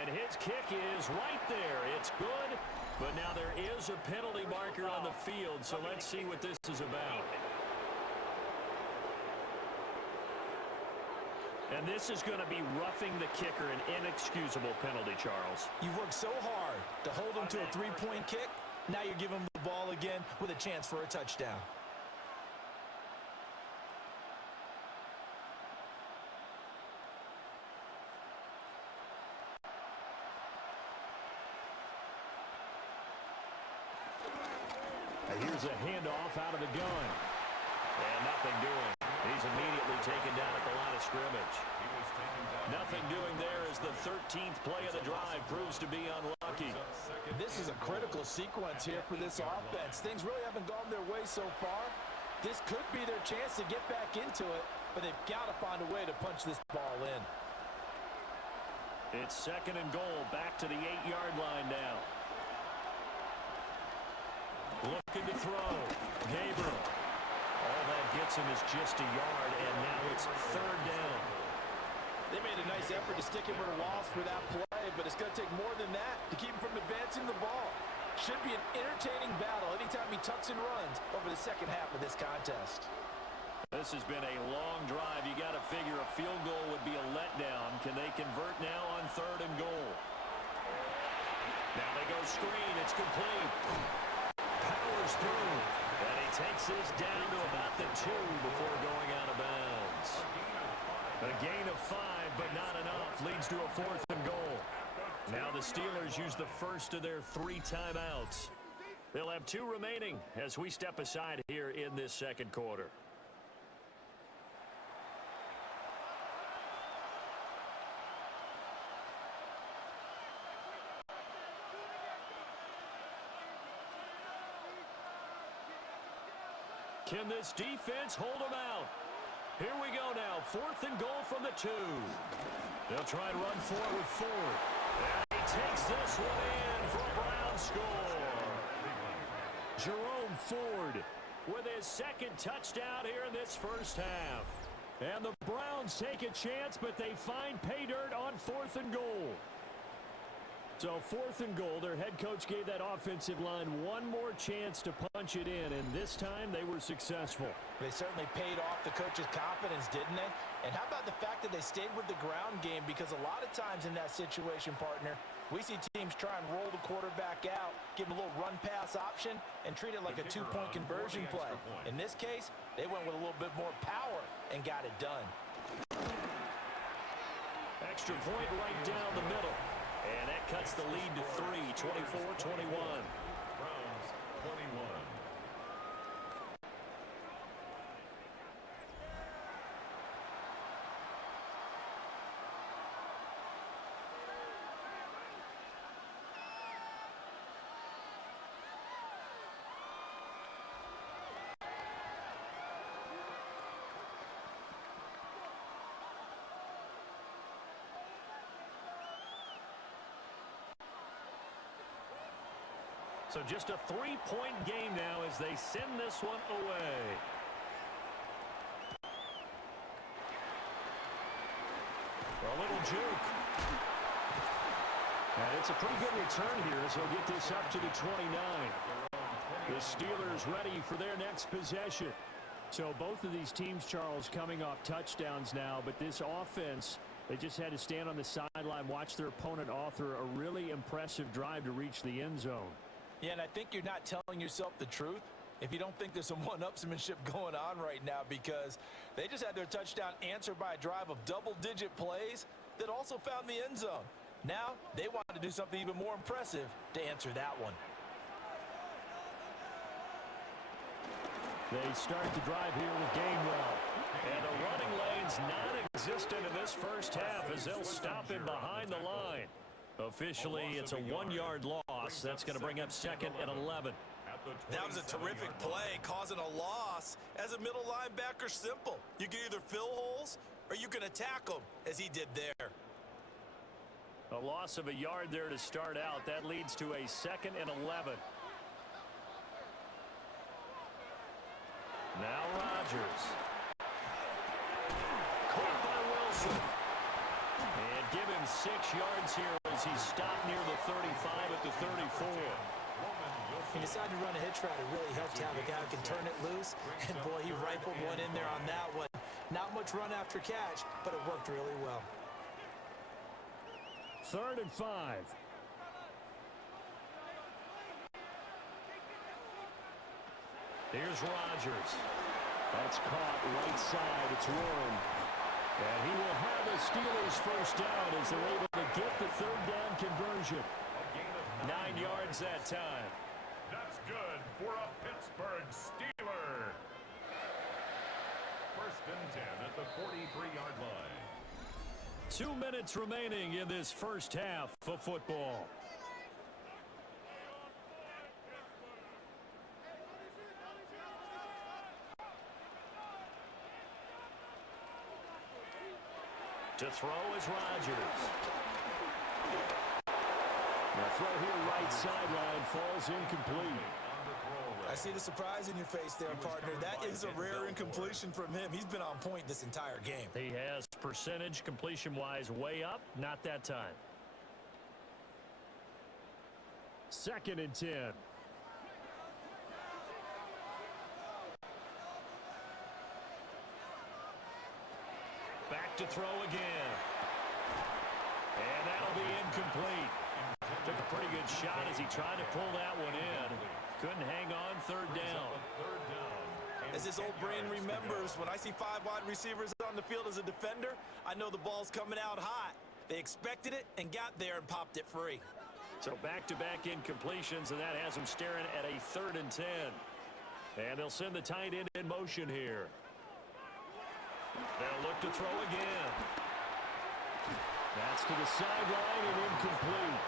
And his kick is right there. It's good. But now there is a penalty marker on the field, so let's see what this is about. And this is going to be roughing the kicker, an inexcusable penalty, Charles. You've worked so hard to hold him to a three-point kick. Now you're giving him the ball again with a chance for a touchdown. Here's a handoff out of the gun. And nothing doing. He's immediately taken down at the line of scrimmage. Nothing doing there as the 13th play of the drive proves to be unlucky. This is a critical sequence here for this offense. Things really haven't gone their way so far. This could be their chance to get back into it, but they've got to find a way to punch this ball in. It's second and goal, back to the 8-yard line now. Looking to throw. Gabriel. All that gets him is just a yard, and now it's third down. They made a nice effort to stick him with a loss for that play, but it's going to take more than that to keep him from advancing the ball. Should be an entertaining battle anytime he tucks and runs over the second half of this contest. This has been a long drive. You got to figure a field goal would be a letdown. Can they convert now on 3rd and goal? Now they go screen. It's complete. Powers through. And he takes this down to about the 2 before going out of bounds. A gain of 5, but not enough. Leads to a 4th and goal. Now the Steelers use the first of their 3 timeouts. They'll have 2 remaining as we step aside here in this second quarter. Can this defense hold them out? Here we go now. 4th and goal from the 2. They'll try and run for it with Ford. And he takes this one in for a Brown score. Jerome Ford with his 2nd touchdown here in this first half. And the Browns take a chance, but they find pay dirt on 4th and goal. So 4th and goal, their head coach gave that offensive line one more chance to punch it in, and this time they were successful. They certainly paid off the coach's confidence, didn't they? And how about the fact that they stayed with the ground game? Because a lot of times in that situation, partner, we see teams try and roll the quarterback out, give him a little run-pass option, and treat it like a 2-point conversion play. In this case, they went with a little bit more power and got it done. Extra point right down the middle. And that cuts the lead to 3, 24-21. Browns 21. So just a 3-point game now as they send this one away. A little juke. And it's a pretty good return here as he'll get this up to the 29. The Steelers ready for their next possession. So both of these teams, Charles, coming off touchdowns now, but this offense, they just had to stand on the sideline, watch their opponent author a really impressive drive to reach the end zone. Yeah, and I think you're not telling yourself the truth if you don't think there's some one-upsmanship going on right now, because they just had their touchdown answered by a drive of double-digit plays that also found the end zone. Now they want to do something even more impressive to answer that one. They start the drive here with Gainwell. And the running lane's non-existent in this first half as they'll stop him behind the line. Officially, it's a 1-yard loss. That's going to bring up 2nd and 11. That was a terrific play, causing a loss. As a middle linebacker, simple. You can either fill holes or you can attack them, as he did there. A loss of a yard there to start out. That leads to a 2nd and 11. Now Rodgers. Caught by Wilson. And give him 6 yards here as he stopped near the 35 at the 34. He decided to run a hitch route. It really helped to have a guy who can turn it loose. And, boy, he rifled one in there on that one. Not much run after catch, but it worked really well. 3rd and 5. Here's Rodgers. That's caught right side. It's Warren. And he will have the Steelers first down as they're able to get the 3rd down conversion. 9 yards that time. That's good for a Pittsburgh Steeler. 1st and 10 at the 43-yard line. 2 minutes remaining in this first half of football. To throw is Rodgers. The throw here right sideline falls incomplete. I see the surprise in your face there, partner. That is a rare incompletion from him. He's been on point this entire game. He has percentage completion-wise way up. Not that time. 2nd and 10. to throw again. And that'll be incomplete. Took a pretty good shot as he tried to pull that one in. Couldn't hang on. Third down. As his old brain remembers, when I see 5 wide receivers on the field as a defender, I know the ball's coming out hot. They expected it and got there and popped it free. So back-to-back incompletions, and that has them staring at a 3rd and 10. And they'll send the tight end in motion here. They'll look to throw again. That's to the sideline and incomplete.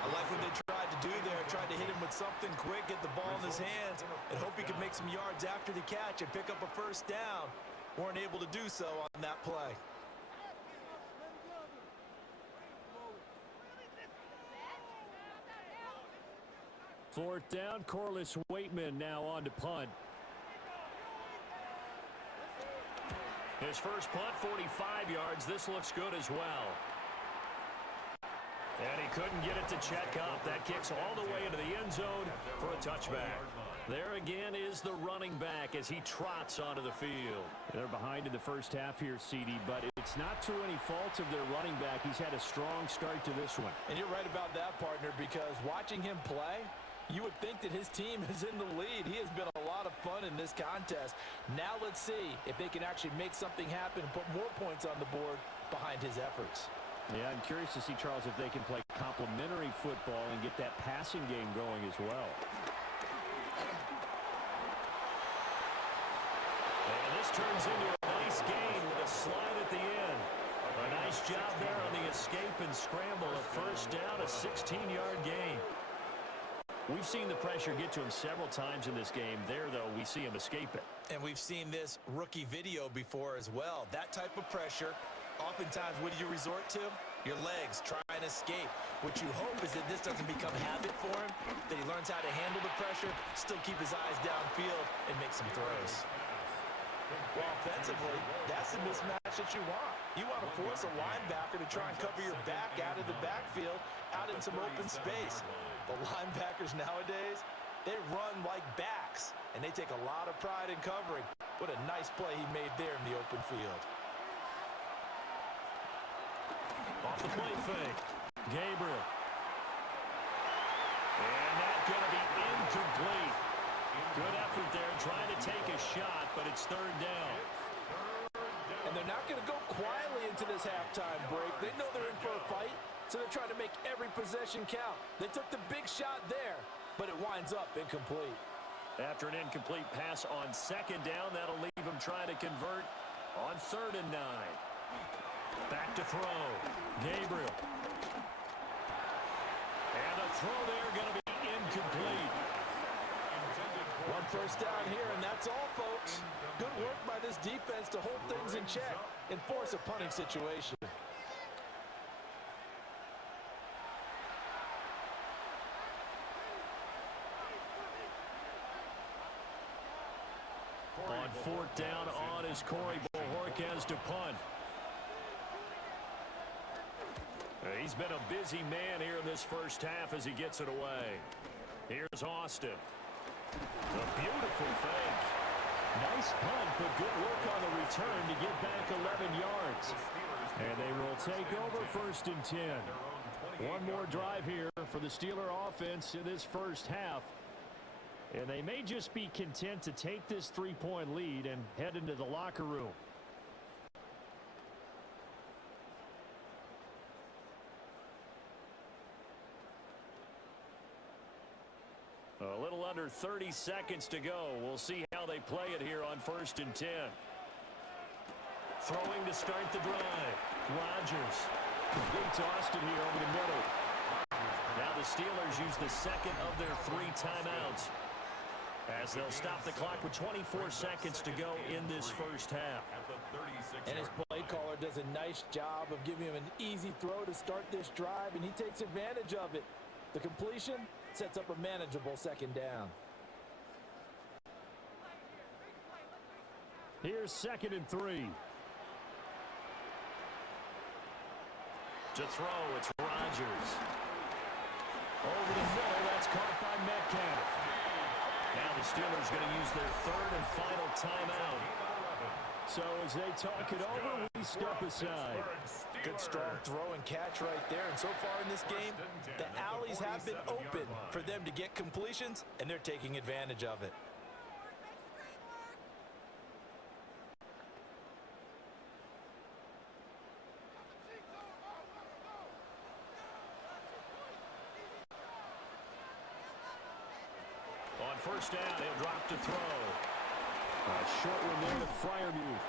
I like what they tried to do there. Tried to hit him with something quick, get the ball in his hands, and hope he could make some yards after the catch and pick up a first down. Weren't able to do so on that play. Fourth down, Corliss Waitman now on to punt. His first punt, 45 yards. This looks good as well. And he couldn't get it to check up. That kicks all the way into the end zone for a touchback. There again is the running back as he trots onto the field. They're behind in the first half here, CD, but it's not through any fault of their running back. He's had a strong start to this one. And you're right about that, partner, because watching him play, you would think that his team is in the lead. He has been a lot of fun in this contest. Now let's see if they can actually make something happen and put more points on the board behind his efforts. Yeah, I'm curious to see, Charles, if they can play complementary football and get that passing game going as well. And this turns into a nice gain with a slide at the end. A nice job there on the escape and scramble. A first down, a 16-yard gain. We've seen the pressure get to him several times in this game. There, though, we see him escape it. And we've seen this rookie video before as well. That type of pressure, oftentimes, what do you resort to? Your legs, try and escape. What you hope is that this doesn't become habit for him, that he learns how to handle the pressure, still keep his eyes downfield, and make some throws. Well, offensively, that's the mismatch that you want. You want to force a linebacker to try and cover your back out of the backfield, out in some open space. The linebackers nowadays, they run like backs, and they take a lot of pride in covering. What a nice play he made there in the open field. Off the play fake. Gabriel. And that's going to be incomplete. Good effort there trying to take a shot, but it's 3rd down. And they're not going to go quietly into this halftime break. They know they're in for a fight, so they're trying to make every possession count. They took the big shot there, but it winds up incomplete. After an incomplete pass on 2nd down, that'll leave him trying to convert on 3rd and 9. Back to throw. Gabriel. And the throw there going to be incomplete. One first down here, and that's all, folks. Good work by this defense to hold things in check and force a punting situation. On 4th down, on is Corey Bojorquez to punt. He's been a busy man here in this first half as he gets it away. Here's Austin. A beautiful fake. Nice punt, but good work on the return to get back 11 yards. And they will take over 1st and 10. One more drive here for the Steeler offense in this first half. And they may just be content to take this 3-point lead and head into the locker room. A little under 30 seconds to go. We'll see how they play it here on 1st and 10. Throwing to start the drive. Rodgers completes Austin here over the middle. Now the Steelers use the 2nd of their 3 timeouts, as they'll stop the clock with 24 seconds to go in this first half. And his play caller does a nice job of giving him an easy throw to start this drive, and he takes advantage of it. The completion sets up a manageable 2nd down. Here's 2nd and 3. To throw, it's Rodgers. Over the middle, that's caught by Metcalf. Now the Steelers going to use their 3rd and final timeout. So as they talk it over, we step aside. Good strong throw and catch right there. And so far in this game, the alleys have been open for them to get completions, and they're taking advantage of it. On first down, he'll drop to throw. A short one there with Freiermuth.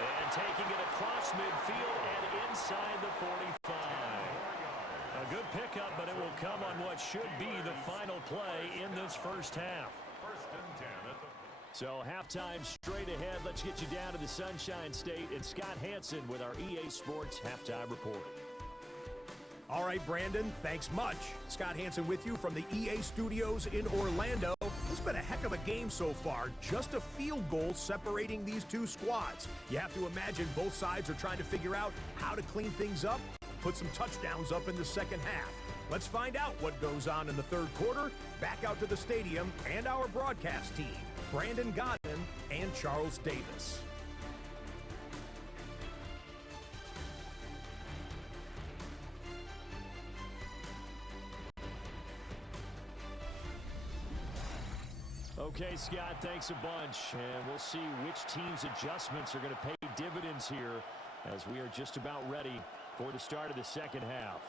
And taking it across midfield and inside the 45. A good pickup, but it will come on what should be the final play in this first half. So halftime straight ahead. Let's get you down to the Sunshine State and Scott Hansen with our EA Sports Halftime Report. All right, Brandon, thanks much. Scott Hansen with you from the EA Studios in Orlando. It's been a heck of a game so far. Just a field goal separating these two squads. You have to imagine both sides are trying to figure out how to clean things up, put some touchdowns up in the second half. Let's find out what goes on in the third quarter. Back out to the stadium and our broadcast team, Brandon Godden and Charles Davis. Okay, Scott, thanks a bunch. And we'll see which team's adjustments are going to pay dividends here as we are just about ready for the start of the second half.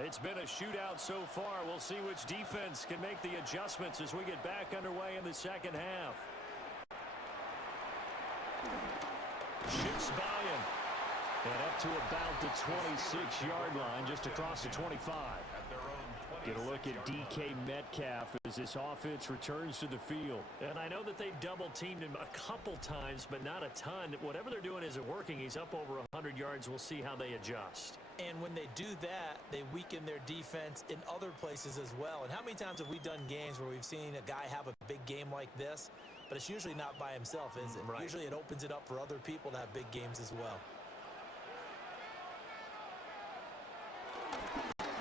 It's been a shootout so far. We'll see which defense can make the adjustments as we get back underway in the second half. Shifts by him. And up to about the 26-yard line, just across the 25. Get a look at DK Metcalf as this offense returns to the field. And I know that they've double-teamed him a couple times, but not a ton. Whatever they're doing isn't working. He's up over 100 yards. We'll see how they adjust. And when they do that, they weaken their defense in other places as well. And how many times have we done games where we've seen a guy have a big game like this, but it's usually not by himself, is it? Right. Usually it opens it up for other people to have big games as well.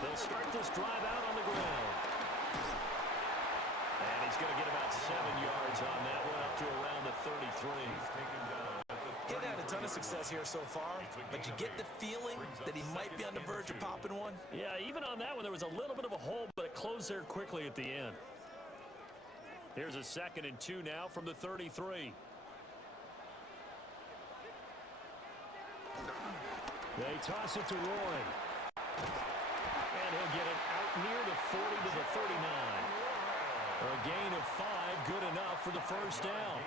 They'll start this drive out on the ground. And he's going to get about 7 yards on that one, up to around the 33. He's had a ton of success here so far, but you get the feeling that he might be on the verge of popping one. Yeah, even on that one, there was a little bit of a hole, but it closed there quickly at the end. Here's a 2nd and 2 now from the 33. They toss it to Roy. And he'll get it out near the 40 to the 39. A gain of 5, good enough for the first down.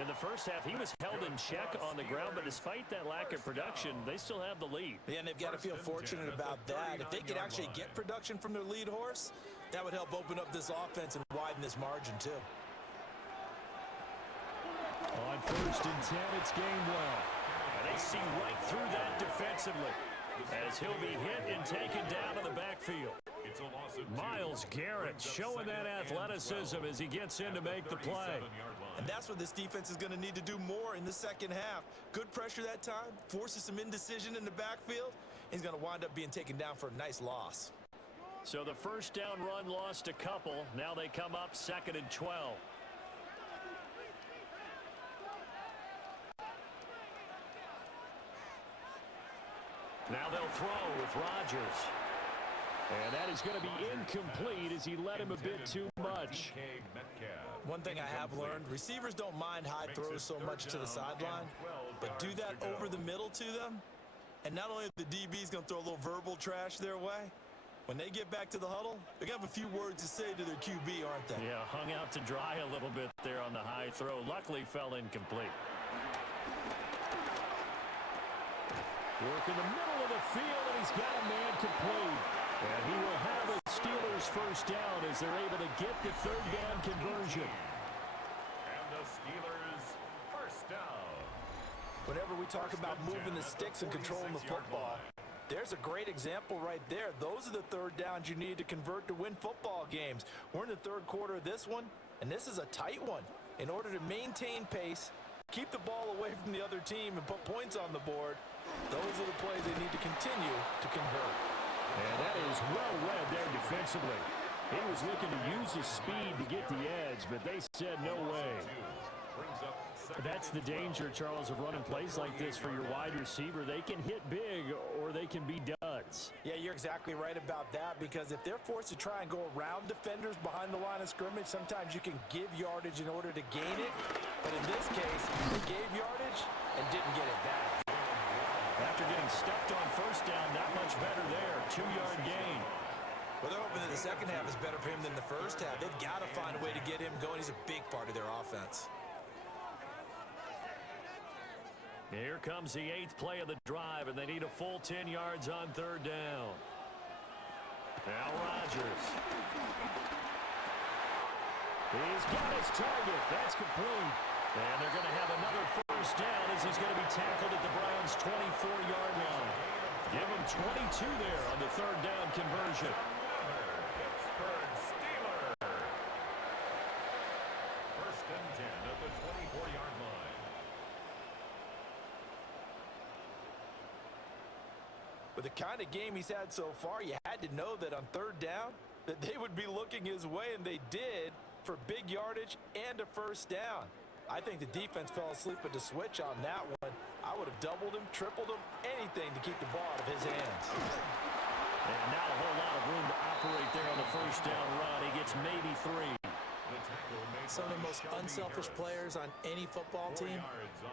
In the first half, he was held in check on the ground, but despite that lack of production, they still have the lead. Yeah, and they've got to feel fortunate about that. If they could actually get production from their lead horse, that would help open up this offense and widen this margin too. On 1st and 10, it's Gainwell. And they see right through that defensively as he'll be hit and taken down in the backfield. Myles Garrett showing that athleticism as he gets in to make the play. And that's what this defense is going to need to do more in the second half. Good pressure that time, forces some indecision in the backfield. He's going to wind up being taken down for a nice loss. So the first down run lost a couple. Now they come up 2nd and 12. Now they'll throw with Rodgers. And that is going to be incomplete as he led him a bit too much. One thing I have learned, receivers don't mind high throws so much to the sideline, but do that over the middle to them, and not only are the DBs going to throw a little verbal trash their way, when they get back to the huddle, they're going to have a few words to say to their QB, aren't they? Yeah, hung out to dry a little bit there on the high throw. Luckily fell incomplete. Work in the middle of the field, and he's got a man complete. And he will have the Steelers first down as they're able to get the 3rd down conversion. And the Steelers first down. Whenever we talk about moving the sticks and controlling the football, there's a great example right there. Those are the 3rd downs you need to convert to win football games. We're in the 3rd quarter of this one, and this is a tight one. In order to maintain pace, keep the ball away from the other team and put points on the board, those are the plays they need to continue to convert. And that is well read there defensively. He was looking to use his speed to get the edge, but they said no way. That's the danger, Charles, of running plays like this for your wide receiver. They can hit big or they can be duds. Yeah, you're exactly right about that, because if they're forced to try and go around defenders behind the line of scrimmage, sometimes you can give yardage in order to gain it. But in this case, they gave yardage and didn't get it back. After getting stuffed on first down, not much better there. 2-yard gain. Well, they're hoping that the second half is better for him than the first half. They've got to find a way to get him going. He's a big part of their offense. Here comes the 8th play of the drive, and they need a full 10 yards on third down. Now Rodgers. He's got his target. That's complete. And they're going to have another first down as he's going to be tackled at the Browns' 24-yard line. Give him 22 there on the third down conversion. Pittsburgh Steelers. First and 10 at the 24-yard line. With the kind of game he's had so far, you had to know that on third down that they would be looking his way, and they did, for big yardage and a first down. I think the defense fell asleep at the switch on that one. I would have doubled him, tripled him, anything to keep the ball out of his hands. And not a whole lot of room to operate there on the first down run. He gets maybe 3. Some of the most unselfish players on any football team,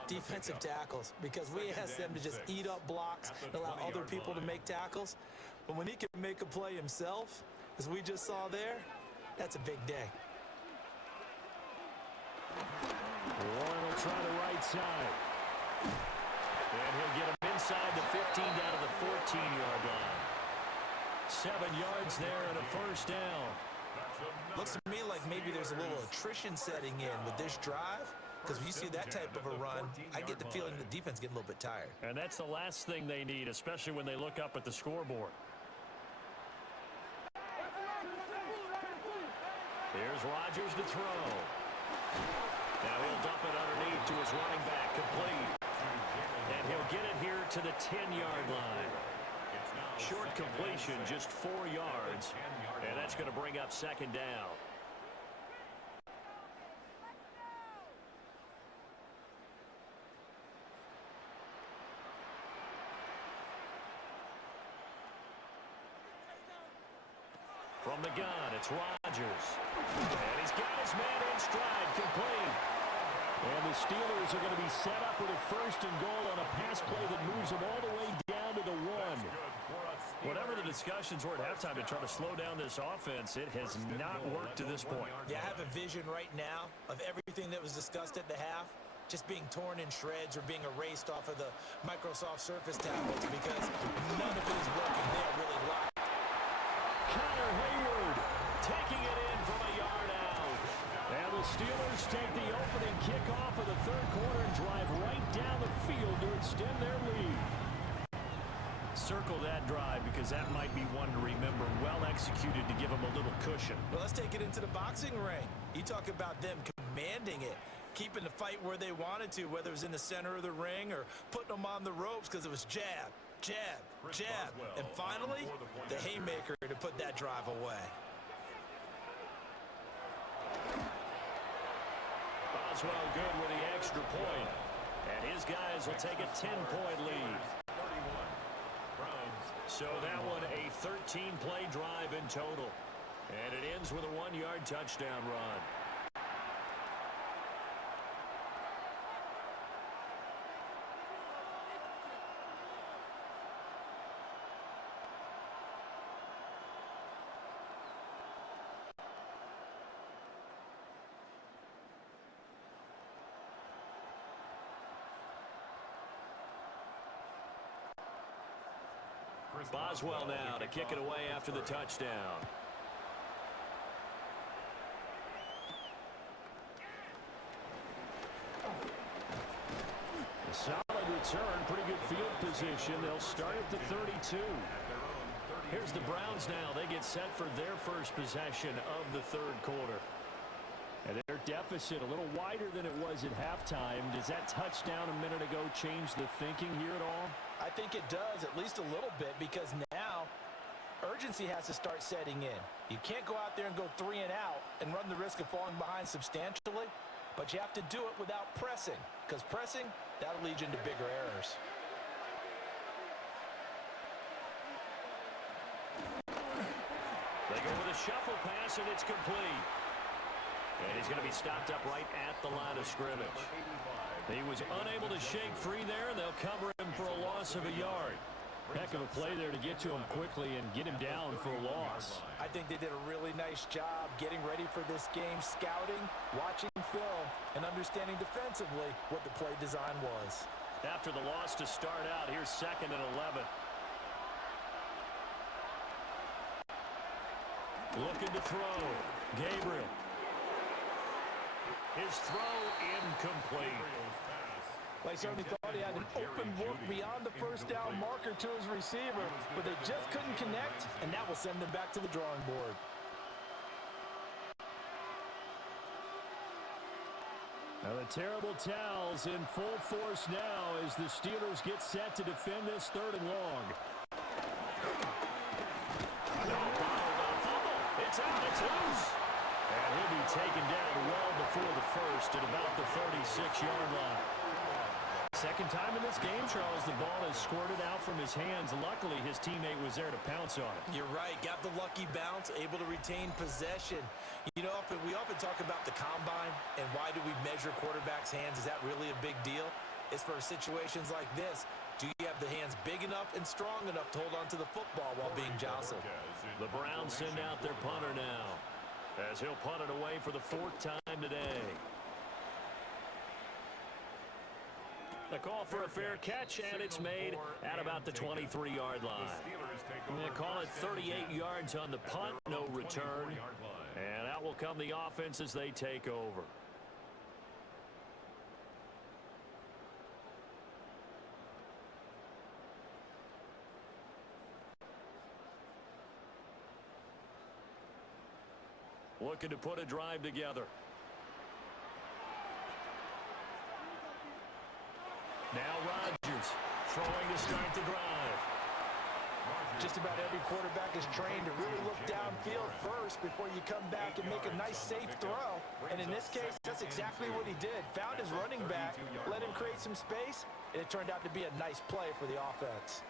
defensive tackles, because we ask them to just eat up blocks and allow other people to make tackles. But when he can make a play himself, as we just saw there, that's a big day. Warren will try the right side. And he'll get him inside the 15 down to the 14-yard line. 7 yards there and a first down. Looks to me like maybe there's a little attrition setting in with this drive, because when you see that type of a run, I get the feeling the defense getting a little bit tired. And that's the last thing they need, especially when they look up at the scoreboard. Here's Rodgers to throw. Now he'll dump it underneath to his running back, complete. And he'll get it here to the 10-yard line. Short completion, just 4 yards. And that's going to bring up second down. From the gun, it's Rodgers. And he's got his man in stride, complete. And the Steelers are going to be set up with a first and goal on a pass play that moves them all the way down to the 1. Whatever the discussions were at halftime to try to slow down this offense, it has not worked to this point. Yeah, I have a vision right now of everything that was discussed at the half just being torn in shreds or being erased off of the Microsoft Surface tablets, because none of it is working. They are really locked. Connor Hayward taking it in from a yard out. And the Steelers take the opening kickoff of the third quarter and drive right down the field to extend their lead. Circle that drive, because that might be one to remember. Well executed to give them a little cushion. Well, let's take it into the boxing ring. You talk about them commanding it, keeping the fight where they wanted to, whether it was in the center of the ring or putting them on the ropes, because it was jab, jab, jab. And finally, the haymaker to put that drive away. Boswell good with the extra point. And his guys will take a 10-point lead. So that one a 13-play drive in total. And it ends with a 1-yard touchdown run. Boswell now to kick it away after the touchdown. A solid return, pretty good field position. They'll start at the 32. Here's the Browns now. They get set for their first possession of the third quarter. And their deficit a little wider than it was at halftime. Does that touchdown a minute ago change the thinking here at all? I think it does, at least a little bit, because now urgency has to start setting in. You can't go out there and go 3 and out and run the risk of falling behind substantially, but you have to do it without pressing, because pressing, that'll lead you into bigger errors. They go with a shuffle pass, and it's complete. And he's going to be stopped up right at the line of scrimmage. He was unable to shake free there, and they'll cover him for a loss of a yard. Heck of a play there to get to him quickly and get him down for a loss. I think they did a really nice job getting ready for this game, scouting, watching film, and understanding defensively what the play design was. After the loss to start out, here's 2nd and 11. Looking to throw. Gabriel. His throw incomplete. Well, I certainly thought he had an open look beyond the first down marker to his receiver, but they just couldn't connect, and that will send them back to the drawing board. Now the terrible towels in full force now as the Steelers get set to defend this 3rd and long. It's out, it's loose. And he'll be taken down well before the first at about the 36-yard line. Second time in this game, Charles, the ball has squirted out from his hands. Luckily, his teammate was there to pounce on it. You're right. Got the lucky bounce, able to retain possession. You know, we often talk about the combine and why do we measure quarterbacks' hands. Is that really a big deal? It's for situations like this. Do you have the hands big enough and strong enough to hold on to the football while being jostled? The Browns send out their punter now, as he'll punt it away for the 4th time today. The call for a fair catch, and it's made at about the 23-yard line. They call it 38 yards on the punt, no return. And out will come the offense as they take over. Looking to put a drive together. Now Rodgers throwing to start the drive. Just about every quarterback is trained to really look downfield first before you come back and make a nice, safe throw. And in this case, that's exactly what he did. Found his running back, let him create some space, and it turned out to be a nice play for the offense.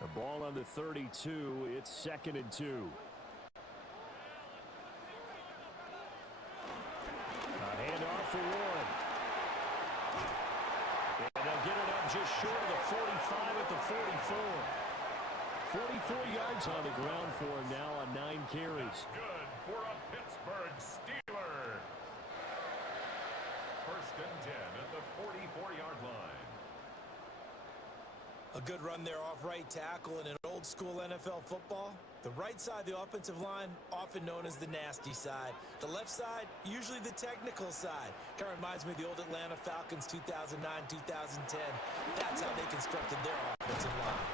The ball on the 32. It's 2nd and 2. A handoff for Warren. And they'll get it up just short of the 45 at the 44. 44 yards on the ground for him now on 9 carries. Good for a Pittsburgh Steeler. 1st and 10 at the 44-yard line. A good run there off right tackle in an old school NFL football. The right side of the offensive line, often known as the nasty side. The left side, usually the technical side. Kind of reminds me of the old Atlanta Falcons 2009-2010. That's how they constructed their offensive line.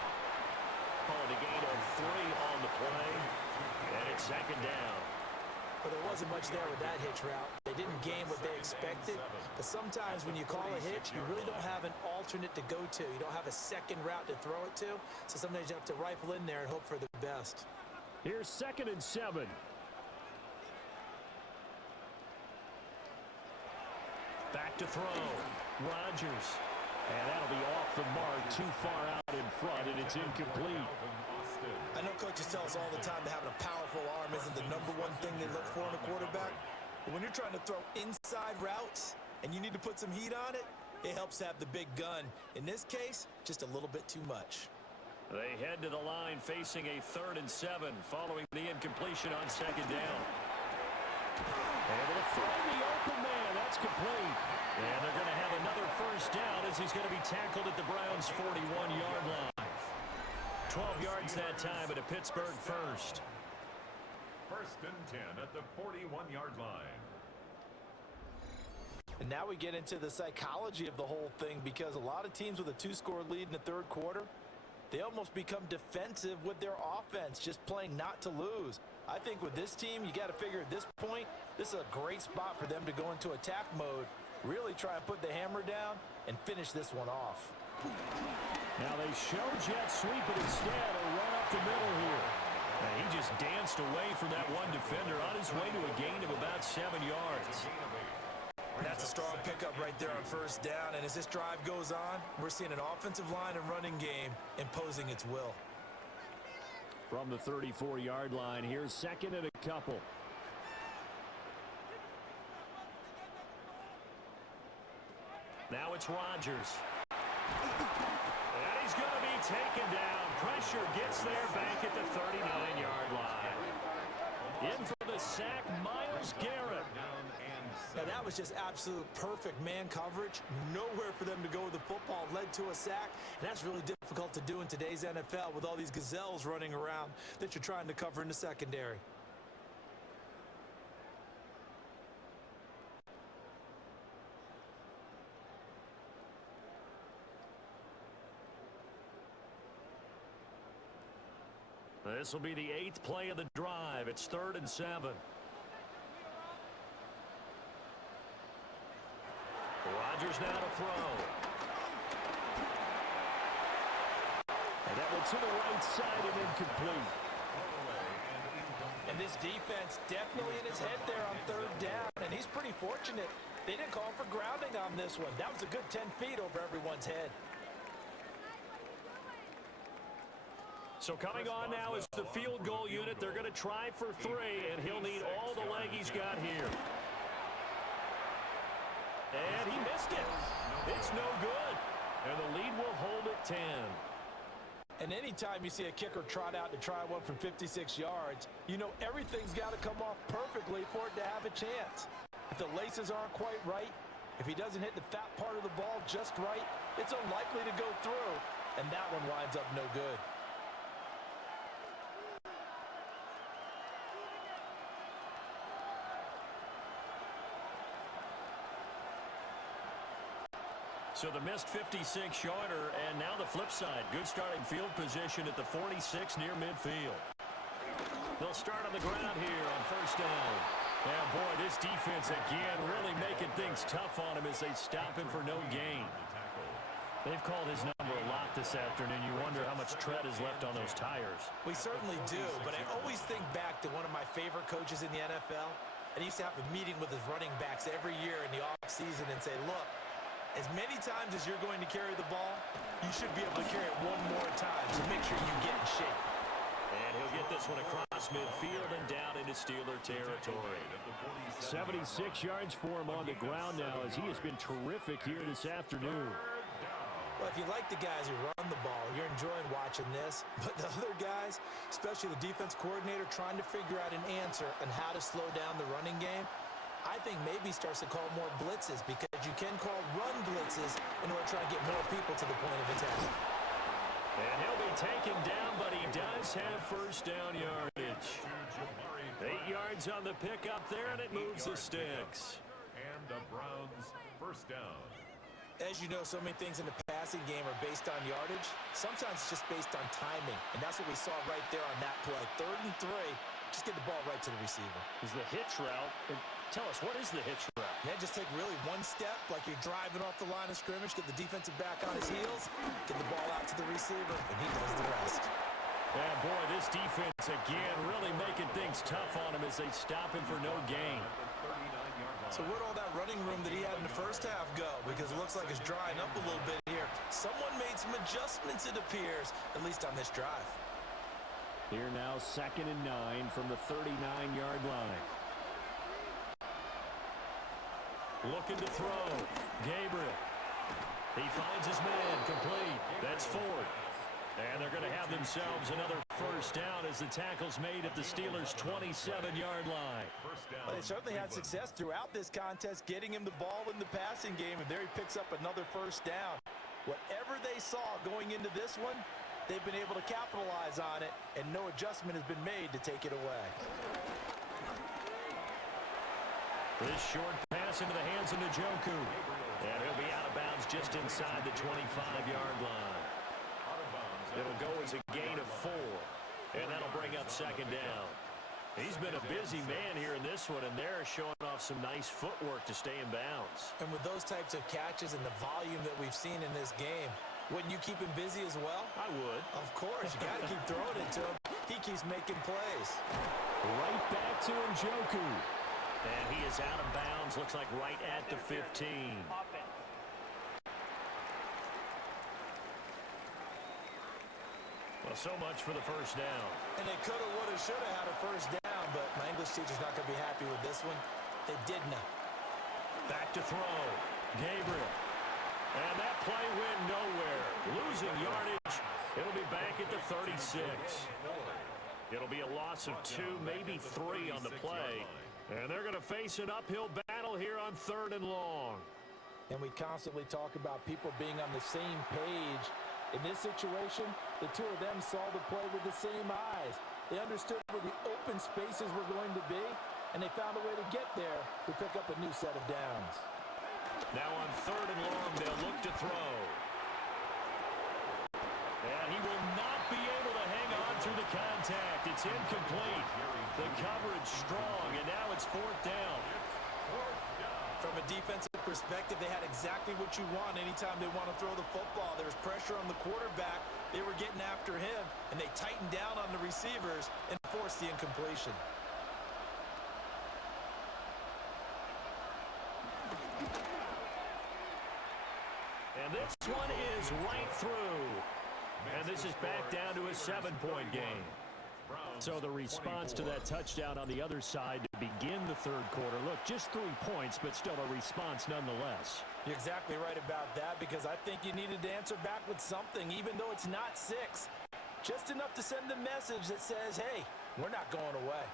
Calling a gain of 3 on the play, and it's 2nd down. But there wasn't much there with that hitch route. They didn't gain what they expected. But sometimes when you call a hitch, you really don't have an alternate to go to. You don't have a second route to throw it to. So sometimes you have to rifle in there and hope for the best. Here's 2nd and 7. Back to throw. Rodgers. And that'll be off the mark, too far out in front, and it's incomplete. I know coaches tell us all the time that having a powerful arm isn't the #1 thing they look for in a quarterback. But when you're trying to throw inside routes and you need to put some heat on it, it helps have the big gun. In this case, just a little bit too much. They head to the line facing a 3rd and 7 following the incompletion on 2nd down. Able to find the open man. That's complete. And they're going to have another 1st down as he's going to be tackled at the Browns' 41-yard line. 12 yards that time at a Pittsburgh 1st. 1st and 10 at the 41-yard line. And now we get into the psychology of the whole thing, because a lot of teams with a 2-score lead in the 3rd quarter, they almost become defensive with their offense, just playing not to lose. I think with this team, you got to figure at this point, this is a great spot for them to go into attack mode, really try and put the hammer down and finish this one off. Now they show jet sweep, but instead a run up the middle here. Now he just danced away from that one defender on his way to a gain of about 7 yards. That's a strong pickup right there on first down, and as this drive goes on, we're seeing an offensive line and running game imposing its will. From the 34-yard line, here's second and a couple. Now it's Rodgers. And he's going to be taken down. Pressure gets there back at the 39-yard line. In for the sack, Myles Garrett. Now, that was just absolute perfect man coverage. Nowhere for them to go with the football. Led to a sack, and that's really difficult to do in today's NFL with all these gazelles running around that you're trying to cover in the secondary. This will be the 8th play of the drive. It's 3rd and 7. Rodgers now to throw. And that went to the right side and incomplete. And this defense definitely in his head there on 3rd down, and he's pretty fortunate. They didn't call for grounding on this one. That was a good 10 feet over everyone's head. So coming on now is the field goal unit. They're going to try for 3, and he'll need all the leg he's got here. And he missed it. It's no good. And the lead will hold at 10. And anytime you see a kicker trot out to try one from 56 yards, you know everything's got to come off perfectly for it to have a chance. If the laces aren't quite right, if he doesn't hit the fat part of the ball just right, it's unlikely to go through. And that one winds up no good. So the missed 56-yarder, and now the flip side. Good starting field position at the 46 near midfield. They'll start on the ground here on first down. And boy, this defense again really making things tough on him as they stop him for no gain. They've called his number a lot this afternoon. You wonder how much tread is left on those tires. We certainly do, but I always think back to one of my favorite coaches in the NFL. And he used to have a meeting with his running backs every year in the offseason and say, look, as many times as you're going to carry the ball, you should be able to carry it one more time, so make sure you get in shape. And he'll get this one across midfield and down into Steeler territory. 76 yards for him on the ground now as he has been terrific here this afternoon. Well, if you like the guys who run the ball, you're enjoying watching this. But the other guys, especially the defense coordinator, trying to figure out an answer on how to slow down the running game, I think maybe starts to call more blitzes because you can call run blitzes in order to try and get more people to the point of attack. And he'll be taken down, but he does have first down yardage. 8 yards on the pickup there, and it moves the sticks. And the Browns first down. As you know, so many things in the passing game are based on yardage. Sometimes it's just based on timing, and that's what we saw right there on that play. 3rd and 3. Just get the ball right to the receiver. Is the hitch route. And tell us, what is the hitch route? Yeah, just take really one step, like you're driving off the line of scrimmage, get the defensive back on his heels, get the ball out to the receiver, and he does the rest. And boy, this defense again really making things tough on him as they stop him for no gain. So where'd all that running room that he had in the first half go? Because it looks like it's drying up a little bit here. Someone made some adjustments, it appears, at least on this drive. Here now, 2nd and 9 from the 39-yard line. Looking to throw. Gabriel. He finds his man complete. That's 4th. And they're going to have themselves another first down as the tackle's made at the Steelers' 27-yard line. Well, they certainly had success throughout this contest, getting him the ball in the passing game, and there he picks up another first down. Whatever they saw going into this one, they've been able to capitalize on it, and no adjustment has been made to take it away. This short pass into the hands of Njoku. And he'll be out of bounds just inside the 25-yard line. Out of bounds It'll go as a gain of 4. And that'll bring up second down. He's been a busy man here in this one, and they're showing off some nice footwork to stay in bounds. And with those types of catches and the volume that we've seen in this game, wouldn't you keep him busy as well? I would. Of course. You got to keep throwing it to him. He keeps making plays. Right back to Njoku. And he is out of bounds. Looks like right at the 15. Well, so much for the first down. And they could have, would have, should have had a first down, but my English teacher's not going to be happy with this one. They did not. Back to throw. Gabriel. And that play went nowhere. Losing yardage. It'll be back at the 36. It'll be a loss of 2, maybe 3 on the play. And they're going to face an uphill battle here on 3rd and long. And we constantly talk about people being on the same page. In this situation, the two of them saw the play with the same eyes. They understood where the open spaces were going to be, and they found a way to get there to pick up a new set of downs. Now on 3rd and long, they'll look to throw. And he will not be able to hang on through the contact. It's incomplete. The coverage strong, and now it's 4th down. From a defensive perspective, they had exactly what you want anytime they want to throw the football. There was pressure on the quarterback. They were getting after him, and they tightened down on the receivers and forced the incompletion. And this one is right through. And this is back down to a 7-point game. So the response to that touchdown on the other side to begin the 3rd quarter. Look, just 3 points, but still a response nonetheless. You're exactly right about that, because I think you needed to answer back with something, even though it's not 6. Just enough to send a message that says, hey, we're not going away.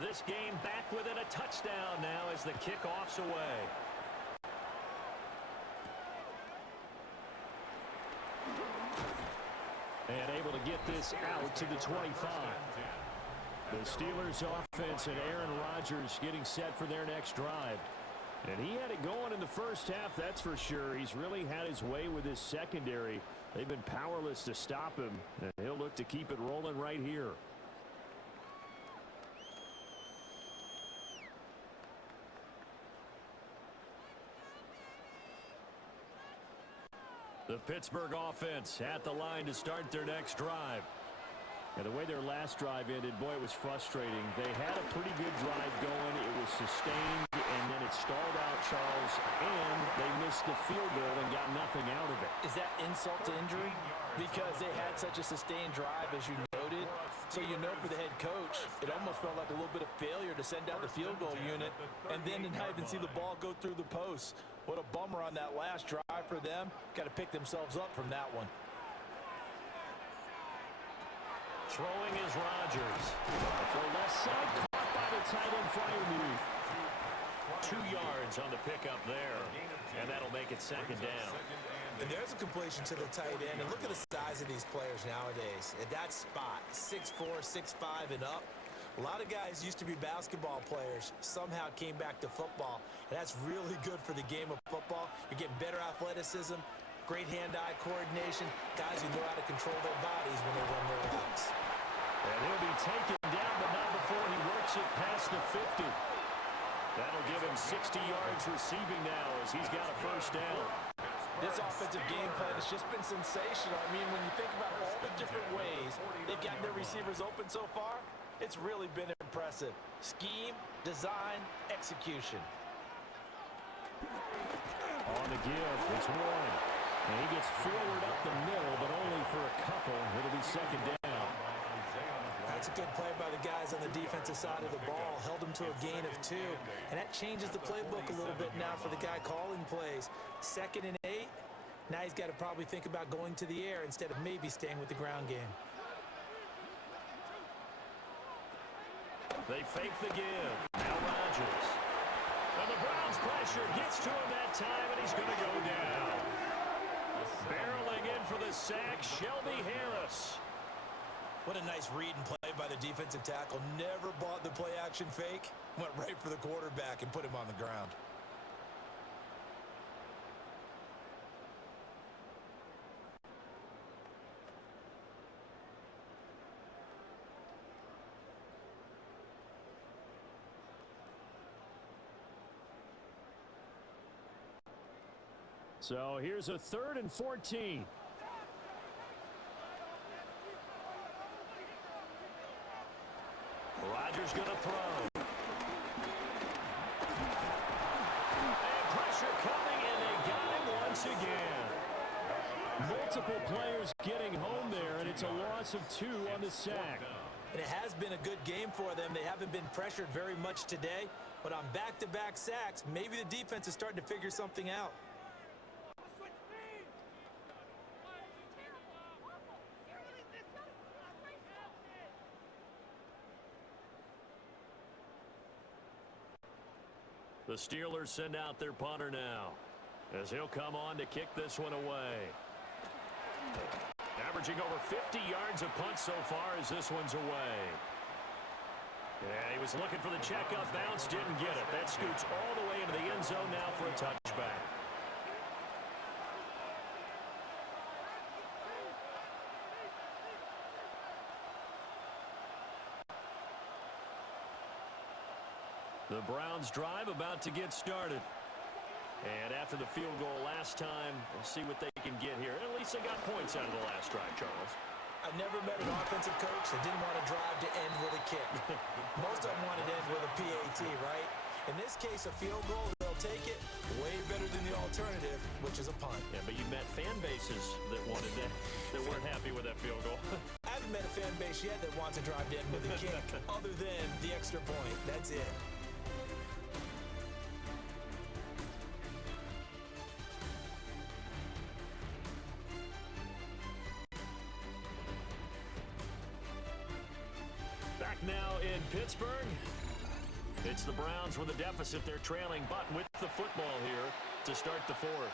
This game back within a touchdown now as the kickoff's away. And able to get this out to the 25. The Steelers offense and Aaron Rodgers getting set for their next drive. And he had it going in the first half, that's for sure. He's really had his way with his secondary. They've been powerless to stop him, and he'll look to keep it rolling right here. The Pittsburgh offense at the line to start their next drive. And the way their last drive ended, boy, it was frustrating. They had a pretty good drive going. It was sustained, and then it stalled out, Charles, and they missed the field goal and got nothing out of it. Is that insult to injury? Because they had such a sustained drive, as you noted. So you know, for the head coach, it almost felt like a little bit of failure to send down the field goal unit and then to not even see the ball go through the post. What a bummer on that last drive for them. Got to pick themselves up from that one. Throwing is Rodgers. For left side, caught by the tight end Freiermuth. 2 yards on the pickup there, and that'll make it second down. And there's a completion to the tight end. And look at the size of these players nowadays. At that spot, 6'4", 6'5", and up. A lot of guys used to be basketball players, somehow came back to football. And that's really good for the game of football. You're getting better athleticism, great hand-eye coordination, guys who know how to control their bodies when they run their routes. And he'll be taken down, but not before he works it past the 50. That'll give him 60 yards receiving now as he's got a first down. This offensive game plan has just been sensational. I mean, when you think about all the different ways they've gotten their receivers open so far, it's really been impressive. Scheme, design, execution. On the give, it's Warren. And he gets forward up the middle, but only for a couple. It'll be second down. That's a good play by the guys on the defensive side of the ball. Held them to a gain of 2. And that changes the playbook a little bit now for the guy calling plays. 2nd and 8. Now he's got to probably think about going to the air instead of maybe staying with the ground game. They fake the give. Now Rodgers. And the Browns pressure gets to him that time, and he's going to go down. Barreling in for the sack, Shelby Harris. What a nice read and play by the defensive tackle. Never bought the play-action fake. Went right for the quarterback and put him on the ground. So here's a 3rd and 14. Rodgers going to throw. And pressure coming, and they got him once again. Multiple players getting home there, and it's a loss of 2 on the sack. And it has been a good game for them. They haven't been pressured very much today, but on back-to-back sacks, maybe the defense is starting to figure something out. The Steelers send out their punter now, as he'll come on to kick this one away. Averaging over 50 yards a punt so far as this one's away. Yeah, he was looking for the checkup bounce, didn't get it. That scoots all the way into the end zone now for a touchback. The Browns drive about to get started. And after the field goal last time, we'll see what they can get here. At least they got points out of the last drive, Charles. I've never met an offensive coach that didn't want to drive to end with a kick. Most of them wanted to end with a PAT, right? In this case, a field goal, they'll take it way better than the alternative, which is a punt. Yeah, but you met fan bases that wanted that, that weren't happy with that field goal. I haven't met a fan base yet that wants to drive to end with a kick, other than the extra point. That's it. Now in Pittsburgh, it's the Browns with a deficit. They're trailing, but with the football here to start the 4th.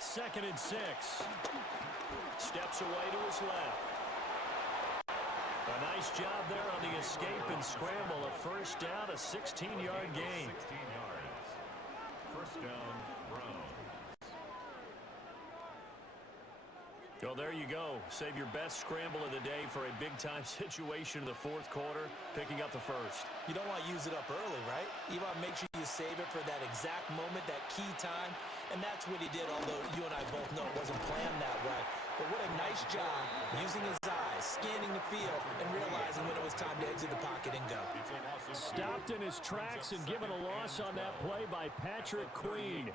2nd and 6. Steps away to his left. A nice job there on the escape and scramble. A first down, a 16-yard gain. 16 yards. First down, Browns. Well, there you go. Save your best scramble of the day for a big-time situation in the 4th quarter, picking up the 1st. You don't want to use it up early, right? You want to make sure you save it for that exact moment, that key time, and that's what he did, although you and I both know it wasn't planned that way. But what a nice job using his eyes, scanning the field, and realizing when it was time to exit the pocket and go. Stopped in his tracks and given a loss on that play by Patrick Queen.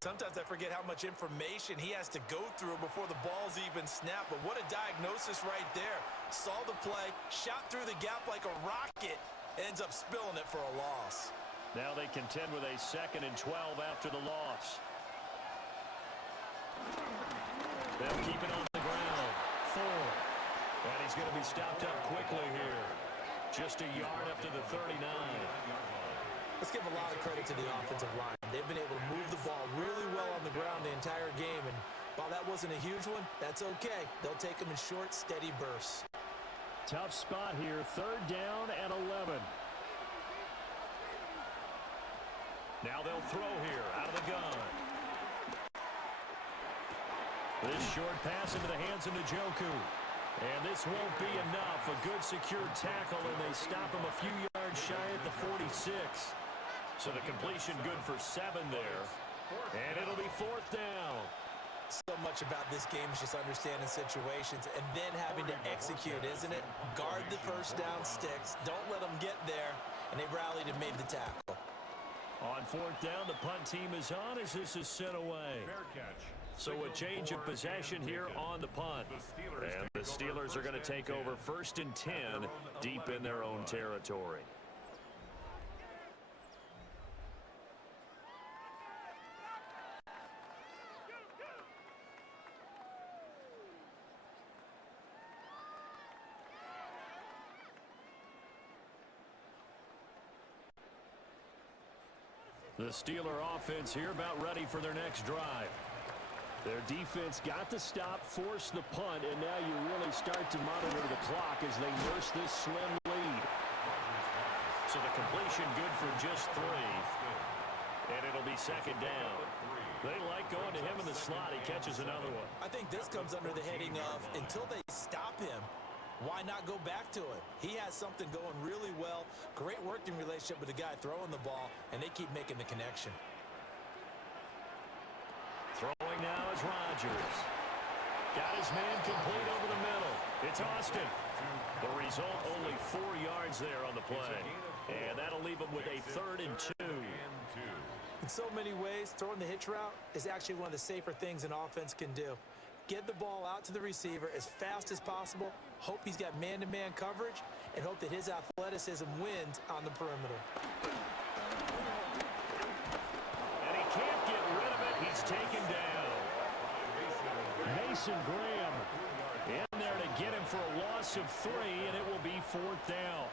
Sometimes I forget how much information he has to go through before the ball's even snapped, but what a diagnosis right there. Saw the play, shot through the gap like a rocket, ends up spilling it for a loss. Now they contend with a 2nd and 12 after the loss. They'll keep it on the ground. 4. And he's going to be stopped up quickly here. Just a yard up to the 39. Let's give a lot of credit to the offensive line. They've been able to move the ball really well on the ground the entire game, and while that wasn't a huge one, that's okay. They'll take them in short, steady bursts. Tough spot here. 3rd down and 11. Now they'll throw here out of the gun. This short pass into the hands of Njoku. And this won't be enough. A good secure tackle, and they stop him a few yards shy at the 46. So the completion good for 7 there. And it'll be 4th down. So much about this game is just understanding situations and then having to execute, isn't it? Guard the first down sticks. Don't let them get there. And they rallied and made the tackle. On 4th down, the punt team is on as this is sent away. Fair catch. So a change of possession here on the punt. And the Steelers are going to take over 1st and 10 deep in their own territory. The Steeler offense here about ready for their next drive. Their defense got the stop, forced the punt, and now you really start to monitor the clock as they nurse this slim lead. So the completion good for just 3. And it'll be second down. They like going to him in the slot. He catches another one. I think this comes under the heading of until they stop him, why not go back to it? He has something going really well. Great working relationship with the guy throwing the ball, and they keep making the connection. Throwing now is Rodgers. Got his man complete over the middle. It's Austin. The result, only 4 yards there on the play. And that'll leave him with a 3rd and 2. In so many ways, throwing the hitch route is actually one of the safer things an offense can do. Get the ball out to the receiver as fast as possible, hope he's got man-to-man coverage, and hope that his athleticism wins on the perimeter. And he can't get rid of it. He's taken down. Mason Graham in there to get him for a loss of 3, and it will be 4th down.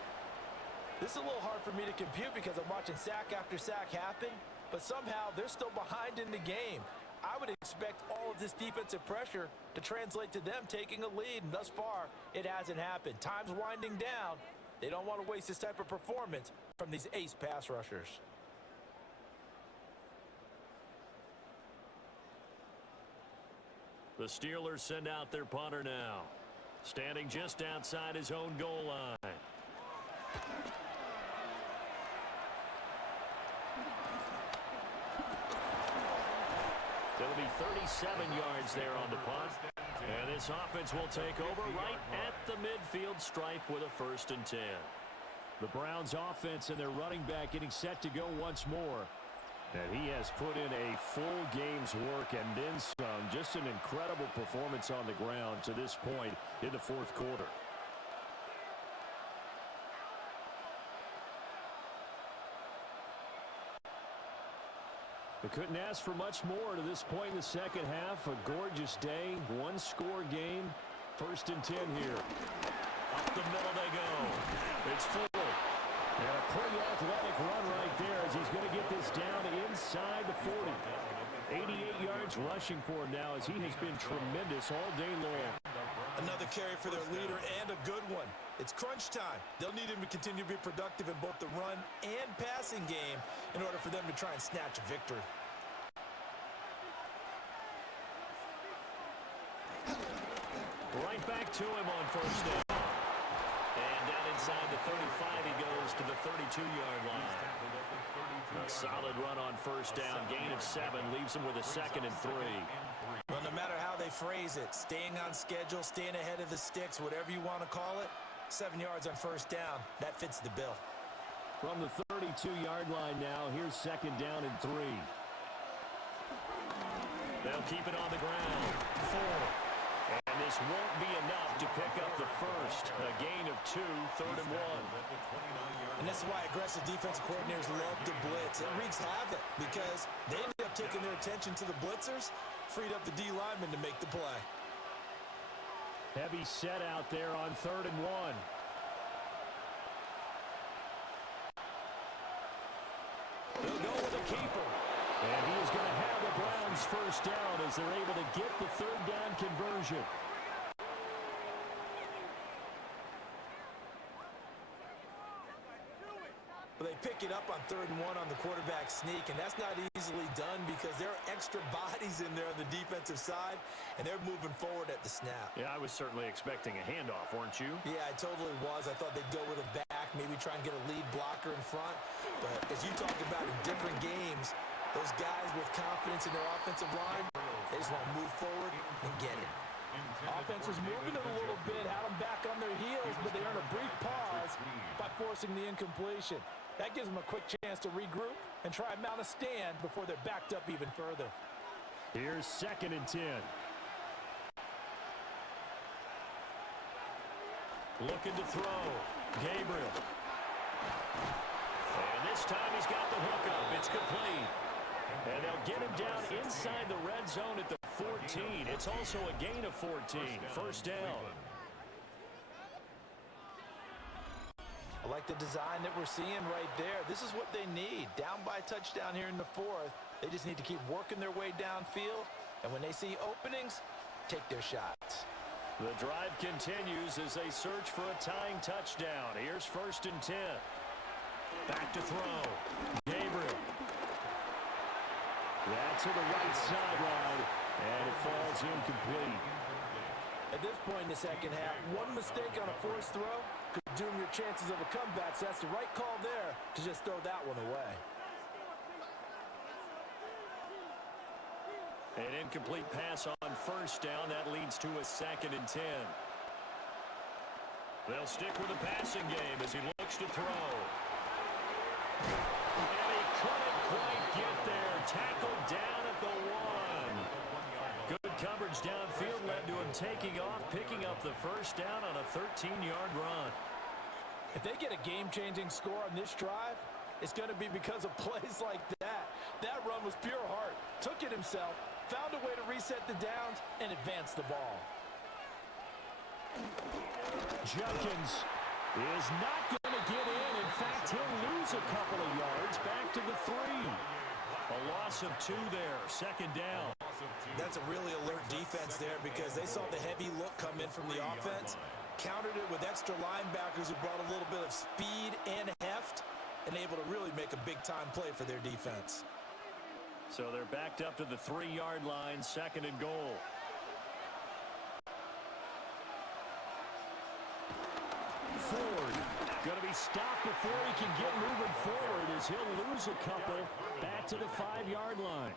This is a little hard for me to compute because I'm watching sack after sack happen, but somehow they're still behind in the game. I would expect all of this defensive pressure to translate to them taking a lead, and thus far, it hasn't happened. Time's winding down. They don't want to waste this type of performance from these ace pass rushers. The Steelers send out their punter now, standing just outside his own goal line. It'll be 37 yards there on the punt. And this offense will take over right at the midfield stripe with a 1st and 10. The Browns offense and their running back getting set to go once more. And he has put in a full game's work and then some. Just an incredible performance on the ground to this point in the 4th quarter. They couldn't ask for much more to this point in the second half. A gorgeous day, 1-score game. 1st and 10 here. Up the middle they go. It's full. And a pretty athletic run right there as he's going to get this down inside the 40. 88 yards rushing for him now as he has been tremendous all day long. Another carry for their leader and a good one. It's crunch time. They'll need him to continue to be productive in both the run and passing game in order for them to try and snatch a victory. Right back to him on 1st down. And down inside the 35, he goes to the 32-yard line. A solid run on 1st down. Gain of 7 leaves him with a 2nd and 3. Well, no matter how they phrase it, staying on schedule, staying ahead of the sticks, whatever you want to call it, 7 yards on 1st down, that fits the bill. From the 32-yard line now, here's 2nd down and 3. They'll keep it on the ground. 4. And this won't be enough to pick up the 1st. A gain of 2, 3rd and 1. And this is why aggressive defensive coordinators love to blitz. It wreaks havoc because they ended up taking their attention to the blitzers, freed up the D lineman to make the play. Heavy set out there on 3rd and 1. They'll go with a keeper. And he is going to have the Browns 1st down as they're able to get the 3rd down conversion. Well, they pick it up on 3rd and 1 on the quarterback sneak, and that's not easily done because there are extra bodies in there on the defensive side, and they're moving forward at the snap. Yeah, I was certainly expecting a handoff, weren't you? Yeah, I totally was. I thought they'd go with a back, maybe try and get a lead blocker in front. But as you talked about in different games, those guys with confidence in their offensive line, they just want to move forward and get it. Offense was moving it a little bit, had them back on their heels, but they earned a brief pause by forcing the incompletion. That gives them a quick chance to regroup and try and mount a stand before they're backed up even further. Here's 2nd and 10. Looking to throw. Gabriel. And this time he's got the hook up. It's complete. And they'll get him down inside the red zone at the 14. It's also a gain of 14. 1st down. I like the design that we're seeing right there. This is what they need. Down by a touchdown here in the 4th. They just need to keep working their way downfield And when they see openings, take their shots. The drive continues as they search for a tying touchdown. Here's 1st and 10. Back to throw. Gabriel. That's to the right sideline, and it falls incomplete. At this point in the second half, one mistake on a forced throw could doom your chances of a comeback, so that's the right call there to just throw that one away. An incomplete pass on 1st down. That leads to a 2nd and 10. They'll stick with the passing game as he looks to throw. And he couldn't quite get there. Tackled down at the 1. Good coverage downfield led to him taking off, picking up the 1st down on a 13-yard run. If they get a game-changing score on this drive, it's going to be because of plays like that. That run was pure heart. Took it himself, found a way to reset the downs, and advance the ball. Judkins is not going to get in. In fact, he'll lose a couple of yards back to the 3. A loss of 2 there, 2nd down. That's a really alert defense there because they saw the heavy look come in from the offense, countered it with extra linebackers who brought a little bit of speed and heft, and able to really make a big-time play for their defense. So they're backed up to the 3-yard line, 2nd and goal. Ford going to be stopped before he can get moving forward as he'll lose a couple back to the 5-yard line.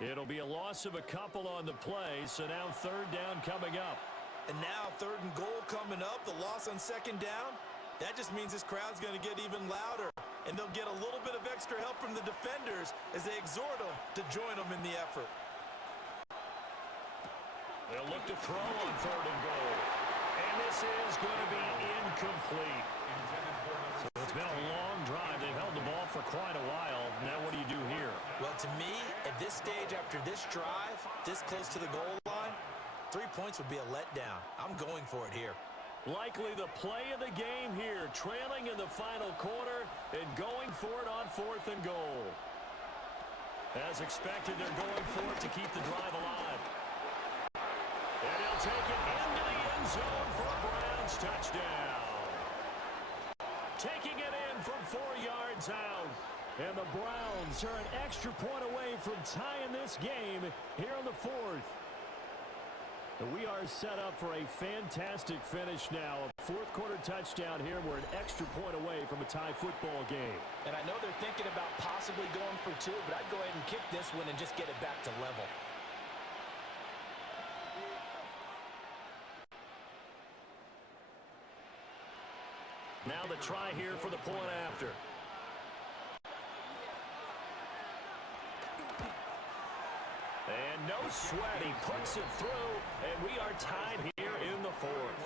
It'll be a loss of a couple on the play, so now 3rd down coming up. And now 3rd and goal coming up, the loss on 2nd down. That just means this crowd's going to get even louder, and they'll get a little bit of extra help from the defenders as they exhort them to join them in the effort. They'll look to throw on 3rd and goal. And this is going to be incomplete. So it's been a long drive. They've held the ball for quite a while. Now what do you do here? Well, to me, at this stage after this drive, this close to the goal line, 3 points would be a letdown. I'm going for it here. Likely the play of the game here, trailing in the final quarter and going for it on 4th and goal. As expected, they're going for it to keep the drive alive. And he'll take it into the end zone for a Browns touchdown. Taking it in from 4 yards out. And the Browns are an extra point away from tying this game here in the 4th. We are set up for a fantastic finish now. A 4th quarter touchdown here. We're an extra point away from a tie football game. And I know they're thinking about possibly going for 2, but I'd go ahead and kick this one and just get it back to level. Now the try here for the point after. And no sweat. He puts it through, and we are tied here in the 4th.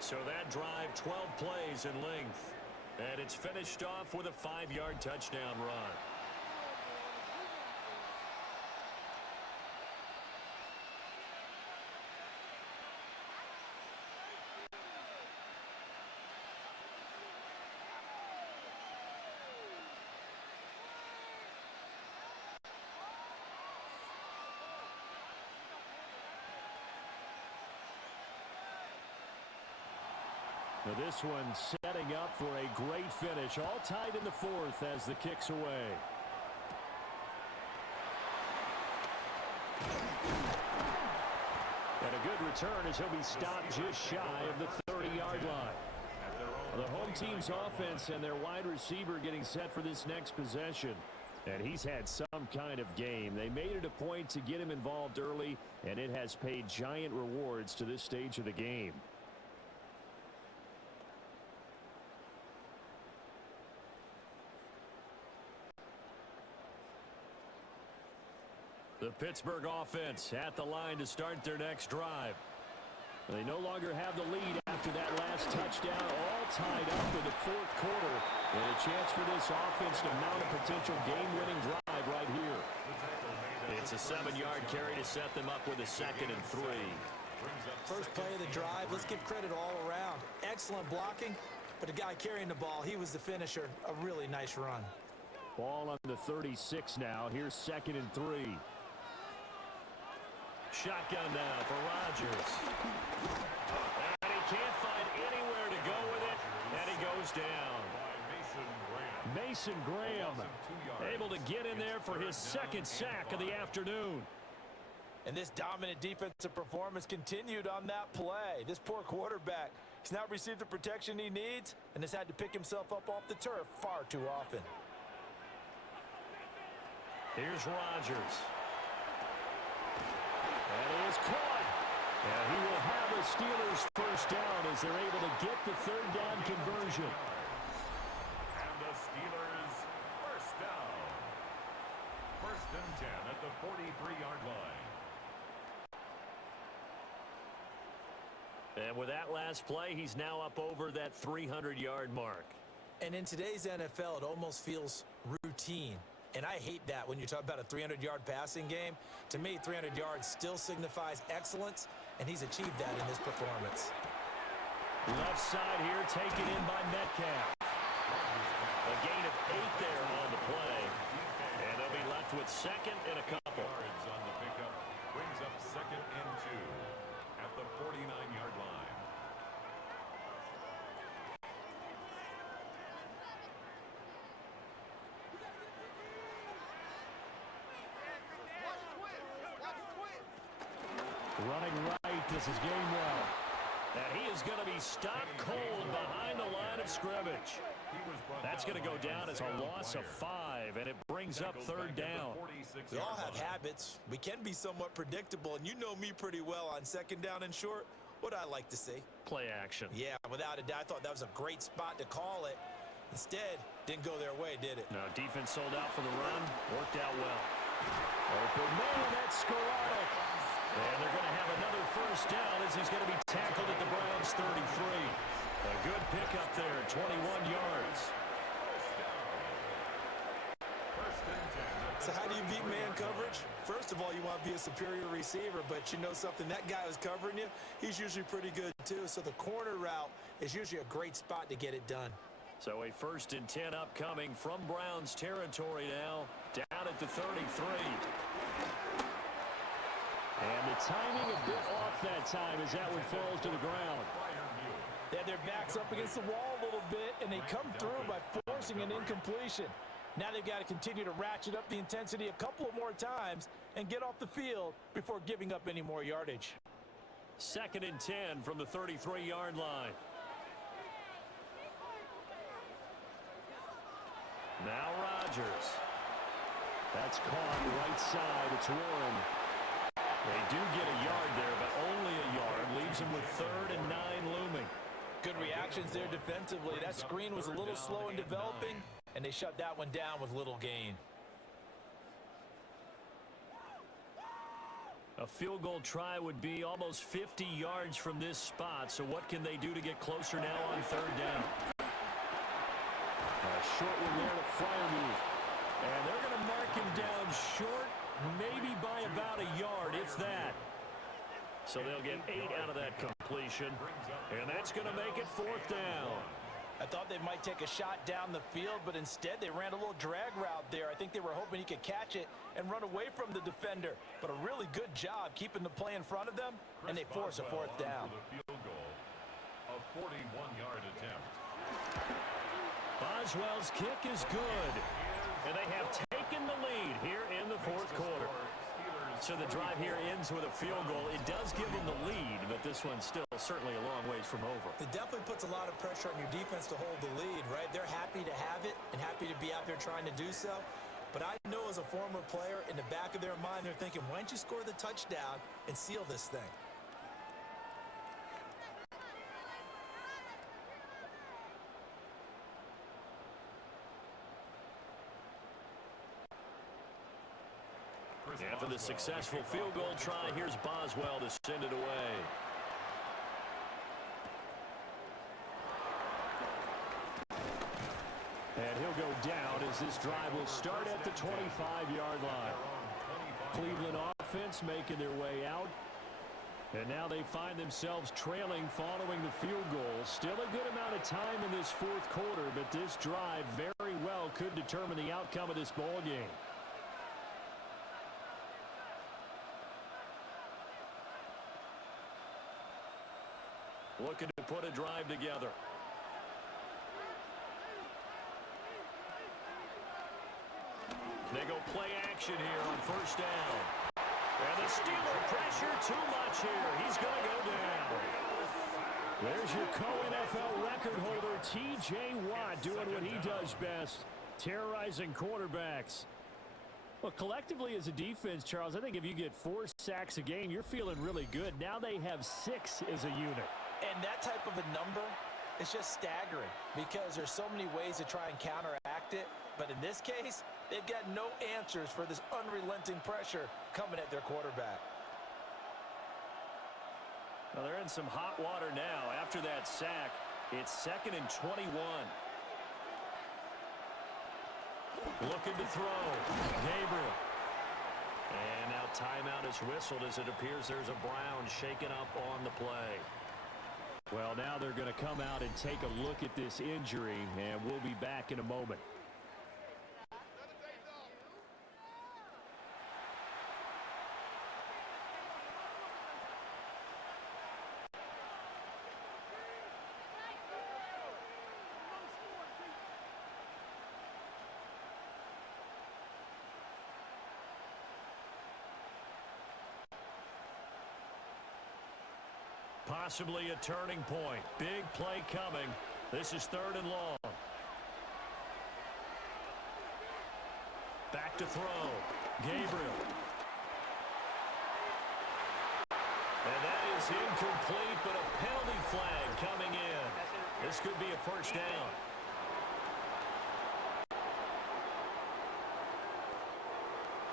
So that drive, 12 plays in length. And it's finished off with a 5-yard touchdown run. Now this one setting up for a great finish. All tied in the 4th as the kick's away. And a good return as he'll be stopped just shy of the 30-yard line. The home team's offense and their wide receiver getting set for this next possession. And he's had some kind of game. They made it a point to get him involved early, and it has paid giant rewards to this stage of the game. The Pittsburgh offense at the line to start their next drive. They no longer have the lead after that last touchdown, all tied up in the 4th quarter. And a chance for this offense to mount a potential game-winning drive right here. It's a 7-yard carry to set them up with a 2nd and 3. First play of the drive, let's give credit all around. Excellent blocking, but the guy carrying the ball, he was the finisher. A really nice run. Ball on the 36 now. Here's 2nd and 3. Shotgun now for Rodgers. And he can't find anywhere to go with it, and he goes down. Mason Graham able to get in there for his 2nd sack of the afternoon. And this dominant defensive performance continued on that play. This poor quarterback has not received the protection he needs and has had to pick himself up off the turf far too often. Here's Rodgers. And he is caught. And he will have a Steelers first down as they're able to get the 3rd down conversion. And the Steelers first down. 1st and 10 at the 43-yard line. And with that last play, he's now up over that 300-yard mark. And in today's NFL, it almost feels routine. And I hate that when you talk about a 300-yard passing game. To me, 300 yards still signifies excellence, and he's achieved that in this performance. Left side here taken in by Metcalf. A gain of 8 there on the play. And they'll be left with 2nd and a couple. Yards on the pickup brings up 2nd and 2 at the 49-yard line. Running right, this is Gainwell. And he is going to be stopped cold behind the line of scrimmage. That's going to go down as a loss of 5, and it brings up 3rd down. We all have habits. We can be somewhat predictable, and you know me pretty well on 2nd down and short. What I like to see. Play action. Yeah, without a doubt, I thought that was a great spot to call it. Instead, didn't go their way, did it? No, defense sold out for the run. Worked out well. Open man, that's Skoranek. And they're going to have another first down as he's going to be tackled at the Browns' 33. A good pickup there, 21 yards. So how do you beat man coverage? First of all, you want to be a superior receiver, but you know something, that guy who's covering you, he's usually pretty good too. So the corner route is usually a great spot to get it done. So a 1st and 10 upcoming from Browns territory now, down at the 33. And the timing a bit off that time as that one falls to the ground. They had their backs up against the wall a little bit, and they come through by forcing an incompletion. Now they've got to continue to ratchet up the intensity a couple of more times and get off the field before giving up any more yardage. 2nd and 10 from the 33-yard line. Now Rodgers. That's caught right side. It's Warren. They do get a yard there, but only a yard. Leaves them with 3rd and 9 looming. Good reactions there defensively. That screen was a little slow in developing, and they shut that one down with little gain. A field goal try would be almost 50 yards from this spot, so what can they do to get closer now on 3rd down? A short one there to Freiermuth. And they're going to mark him down short, maybe by about a yard, if that. So they'll get 8 out of that completion, and that's going to make it 4th down. I thought they might take a shot down the field, but instead they ran a little drag route there. I think they were hoping he could catch it and run away from the defender. But a really good job keeping the play in front of them, and they force a 4th down. The field goal, a 41-yard attempt. Boswell's kick is good, and they have taken the lead here in the 4th quarter. So the drive here ends with a field goal. It does give them the lead, but this one's still certainly a long ways from over. It definitely puts a lot of pressure on your defense to hold the lead, right? They're happy to have it and happy to be out there trying to do so. But I know as a former player, in the back of their mind, they're thinking, why don't you score the touchdown and seal this thing? After the successful field goal try, here's Boswell to send it away. And he'll go down as this drive will start at the 25-yard line. Cleveland offense making their way out. And now they find themselves trailing following the field goal. Still a good amount of time in this fourth quarter, but this drive very well could determine the outcome of this ball game. Looking to put a drive together. They go play action here on first down. And the Steeler pressure too much here. He's going to go down. There's your co-NFL record holder, T.J. Watt, doing what he does best, terrorizing quarterbacks. Well, collectively as a defense, Charles, I think if you get 4 sacks a game, you're feeling really good. Now they have 6 as a unit. And that type of a number is just staggering because there's so many ways to try and counteract it. But in this case, they've got no answers for this unrelenting pressure coming at their quarterback. Well, they're in some hot water now. After that sack, it's 2nd and 21. Looking to throw. Gabriel. And now timeout is whistled as it appears there's a Brown shaken up on the play. Well, now they're going to come out and take a look at this injury, and we'll be back in a moment. Possibly a turning point. Big play coming. This is 3rd and long. Back to throw. Gabriel. And that is incomplete, but a penalty flag coming in. This could be a first down.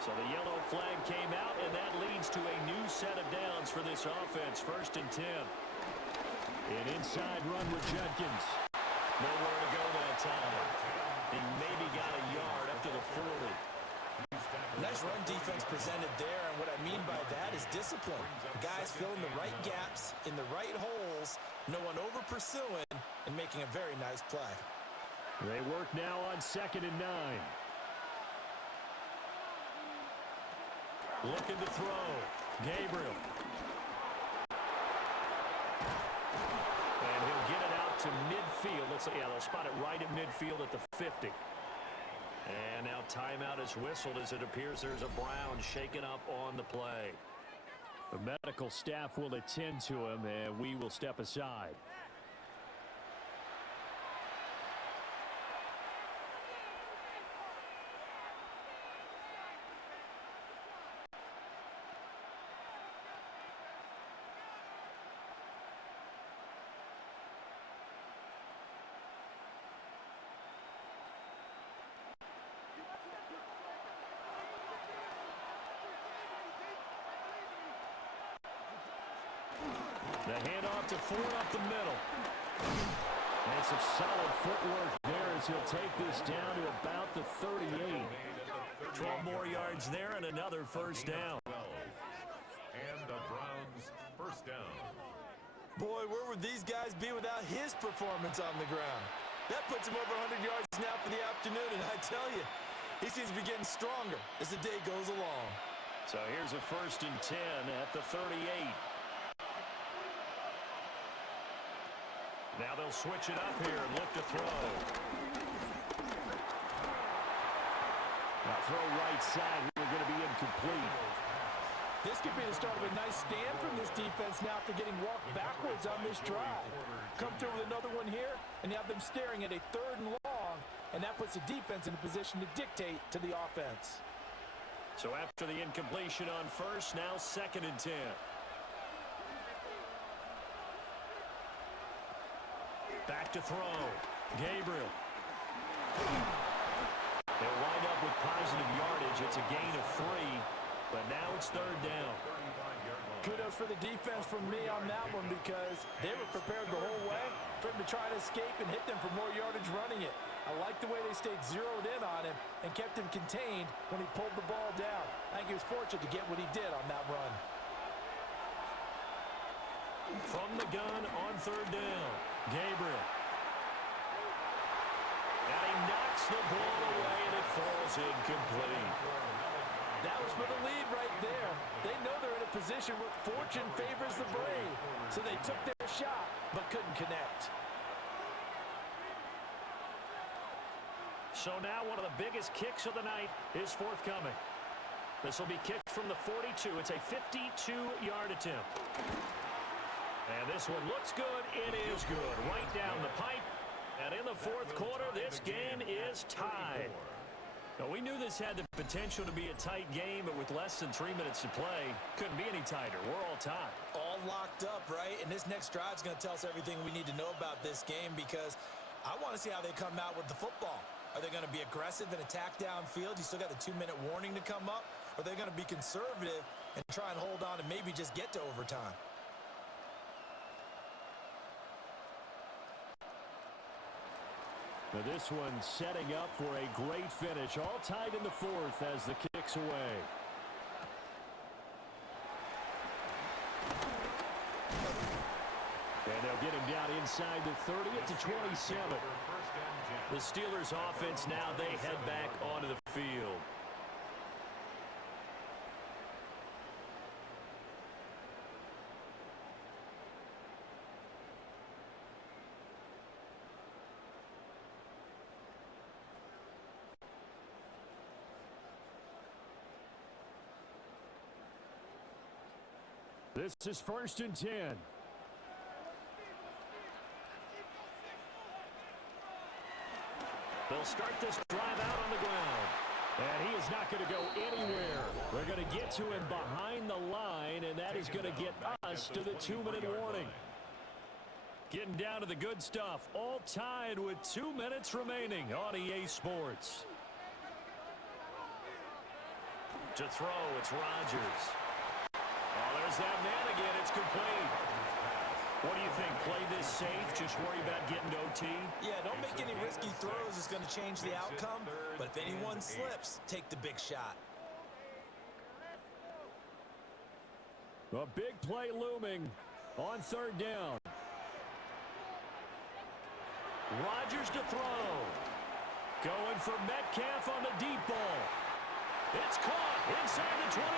So the yellow flag came out, and that leads to a new set of downs for this offense. 1st and 10. An inside run with Judkins. Nowhere to go that time. He maybe got a yard up to the 40. Nice run defense presented there, and what I mean by that is discipline. Guys filling the right gaps in the right holes, no one over-pursuing, and making a very nice play. They work now on 2nd and 9. Looking to throw. Gabriel. And he'll get it out to midfield. They'll spot it right at midfield at the 50. And now timeout is whistled as it appears there's a Brown shaken up on the play. The medical staff will attend to him, and we will step aside. The handoff to Ford up the middle. And some solid footwork there as he'll take this down to about the 38. 12 more yards there and another first down. And the Browns first down. Boy, where would these guys be without his performance on the ground? That puts him over 100 yards now for the afternoon, and I tell you, he seems to be getting stronger as the day goes along. So here's a 1st and 10 at the 38. Now they'll switch it up here and look to throw. Now throw right side here going to be incomplete. This could be the start of a nice stand from this defense now after getting walked backwards on this drive. Come through with another one here, and you have them staring at a 3rd and long, and that puts the defense in a position to dictate to the offense. So after the incompletion on first, now 2nd and 10. Back to throw. Gabriel. They'll wind up with positive yardage. It's a gain of 3, but now it's 3rd down. Kudos for the defense from me on that one because they were prepared the whole way for him to try to escape and hit them for more yardage running it. I like the way they stayed zeroed in on him and kept him contained when he pulled the ball down. I think he was fortunate to get what he did on that run. From the gun on third down, Gabriel. And he knocks the ball away, and it falls incomplete. That was for the lead right there. They know they're in a position where fortune favors the brave. So they took their shot, but couldn't connect. So now one of the biggest kicks of the night is forthcoming. This will be kicked from the 42. It's a 52-yard attempt. And this one looks good. It is good. Right down the pipe. And in the fourth quarter, this game is tied. Now, we knew this had the potential to be a tight game, but with less than 3 minutes to play, couldn't be any tighter. We're all tied. All locked up, right? And this next drive is going to tell us everything we need to know about this game because I want to see how they come out with the football. Are they going to be aggressive and attack downfield? You still got the 2-minute warning to come up. Or are they going to be conservative and try and hold on and maybe just get to overtime? Now this one setting up for a great finish. All tied in the fourth as the kick's away. And they'll get him down inside the 30 at the 27. The Steelers offense now, they head back onto the field. This is 1st and 10. They'll start this drive out on the ground. And he is not going to go anywhere. They're going to get to him behind the line, and that is going to get us to the 2-minute warning. Getting down to the good stuff. All tied with 2 minutes remaining on EA Sports. To throw, it's Rodgers. Oh, there's that man again. It's complete. What do you think? Play this safe? Just worry about getting to OT? Yeah, don't make any risky throws. It's going to change the outcome. But if anyone slips, take the big shot. A big play looming on third down. Rodgers to throw. Going for Metcalf on the deep ball. It's caught inside the 25.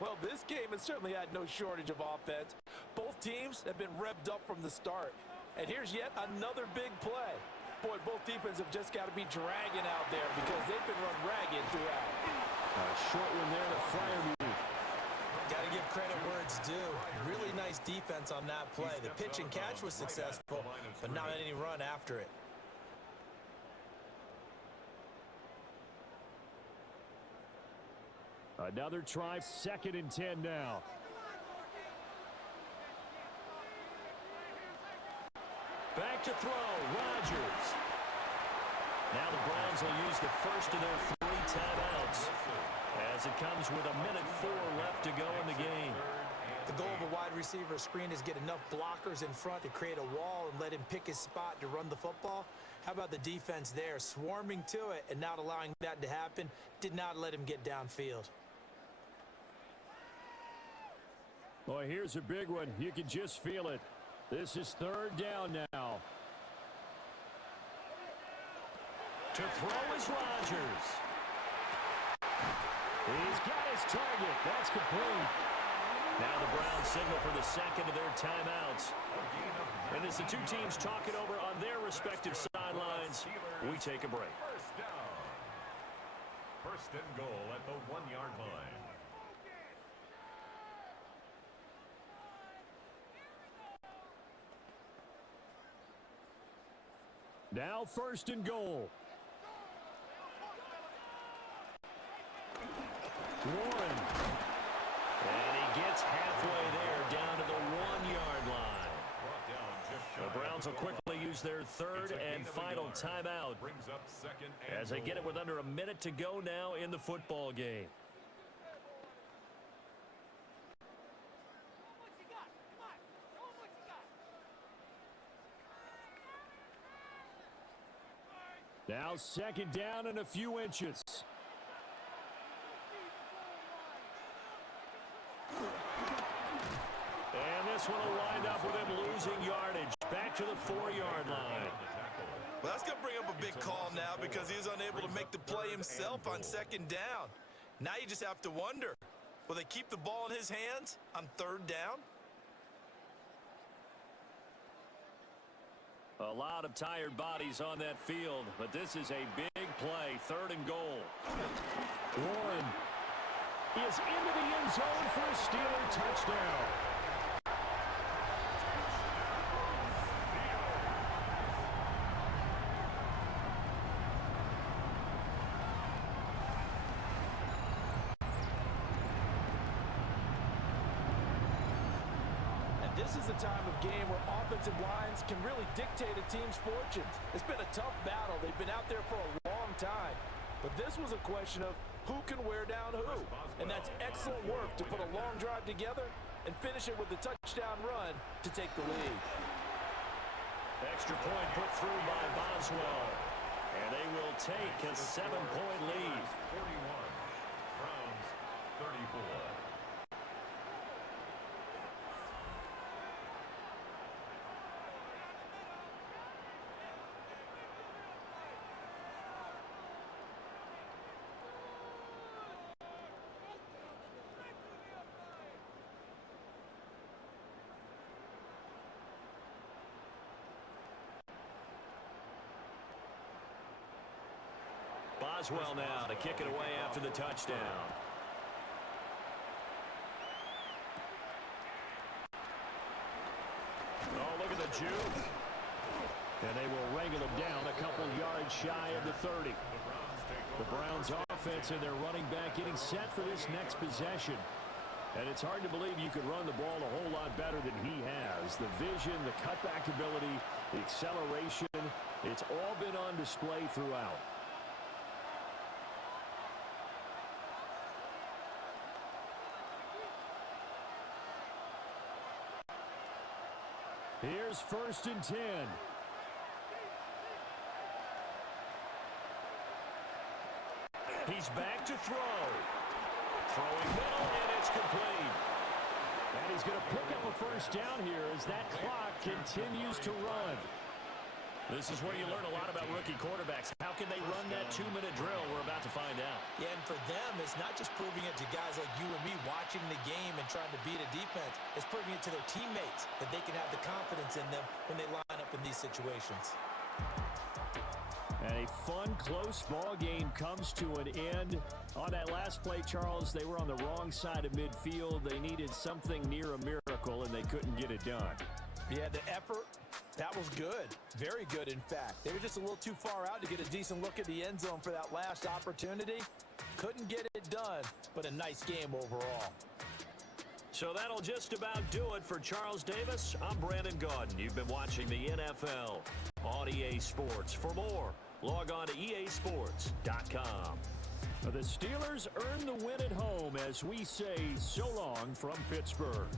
Well, this game has certainly had no shortage of offense. Both teams have been revved up from the start. And here's yet another big play. Boy, both defenses have just got to be dragging out there because they've been run ragged throughout. Short one there to Freiermuth. Got to give credit where it's due. Really nice defense on that play. The pitch and catch was successful, but not any run after it. Another try, 2nd and 10 now. Back to throw, Rodgers. Now the Browns will use the first of their 3 timeouts as it comes with 1:04 left to go in the game. The goal of a wide receiver screen is get enough blockers in front to create a wall and let him pick his spot to run the football. How about the defense there, swarming to it and not allowing that to happen? Did not let him get downfield. Boy, here's a big one. You can just feel it. This is 3rd down now. To throw is Rodgers. He's got his target. That's complete. Now the Browns signal for the 2nd of their timeouts. And as the two teams talk it over on their respective sidelines, we take a break. First down. 1st and goal at the 1-yard line. Now 1st and goal. Warren. And he gets halfway there down to the 1-yard line. The Browns will quickly use use their third and final timeout Brings up second and as they get it goal. with under a minute to go now in the football game. Now second down and a few inches. And this one will wind up with him losing yardage. Back to the 4-yard line. Well, that's going to bring up a big call now because he was unable to make the play himself on second down. Now you just have to wonder, will they keep the ball in his hands on third down? A lot of tired bodies on that field, but this is a big play. Third and goal. Warren is into the end zone for a Steeler touchdown. This is the time of game where offensive lines can really dictate a team's fortunes. It's been a tough battle. They've been out there for a long time. But this was a question of who can wear down who. And that's excellent work to put a long drive together and finish it with a touchdown run to take the lead. Extra point put through by Boswell. And they will take a 7-point lead. 41. Browns 34. Boswell now to kick it away after the touchdown. Oh, look at the juke. And they will wrangle him down a couple yards shy of the 30. The Browns offense and their running back getting set for this next possession. And it's hard to believe you could run the ball a whole lot better than he has. The vision, the cutback ability, the acceleration, it's all been on display throughout. Here's 1st and 10. He's back to throw. Throwing middle, and it's complete. And he's going to pick up a first down here as that clock continues to run. This is where you learn a lot about rookie quarterbacks. How can they run that 2-minute drill? We're about to find out. Yeah, and for them, it's not just proving it to guys like you and me watching the game and trying to beat a defense. It's proving it to their teammates that they can have the confidence in them when they line up in these situations. And a fun, close ball game comes to an end. On that last play, Charles, they were on the wrong side of midfield. They needed something near a miracle, and they couldn't get it done. Yeah, the effort, that was good. Very good, in fact. They were just a little too far out to get a decent look at the end zone for that last opportunity. Couldn't get it done, but a nice game overall. So that'll just about do it for Charles Davis. I'm Brandon Gaudin. You've been watching the NFL on EA Sports. For more, log on to easports.com. The Steelers earn the win at home as we say so long from Pittsburgh.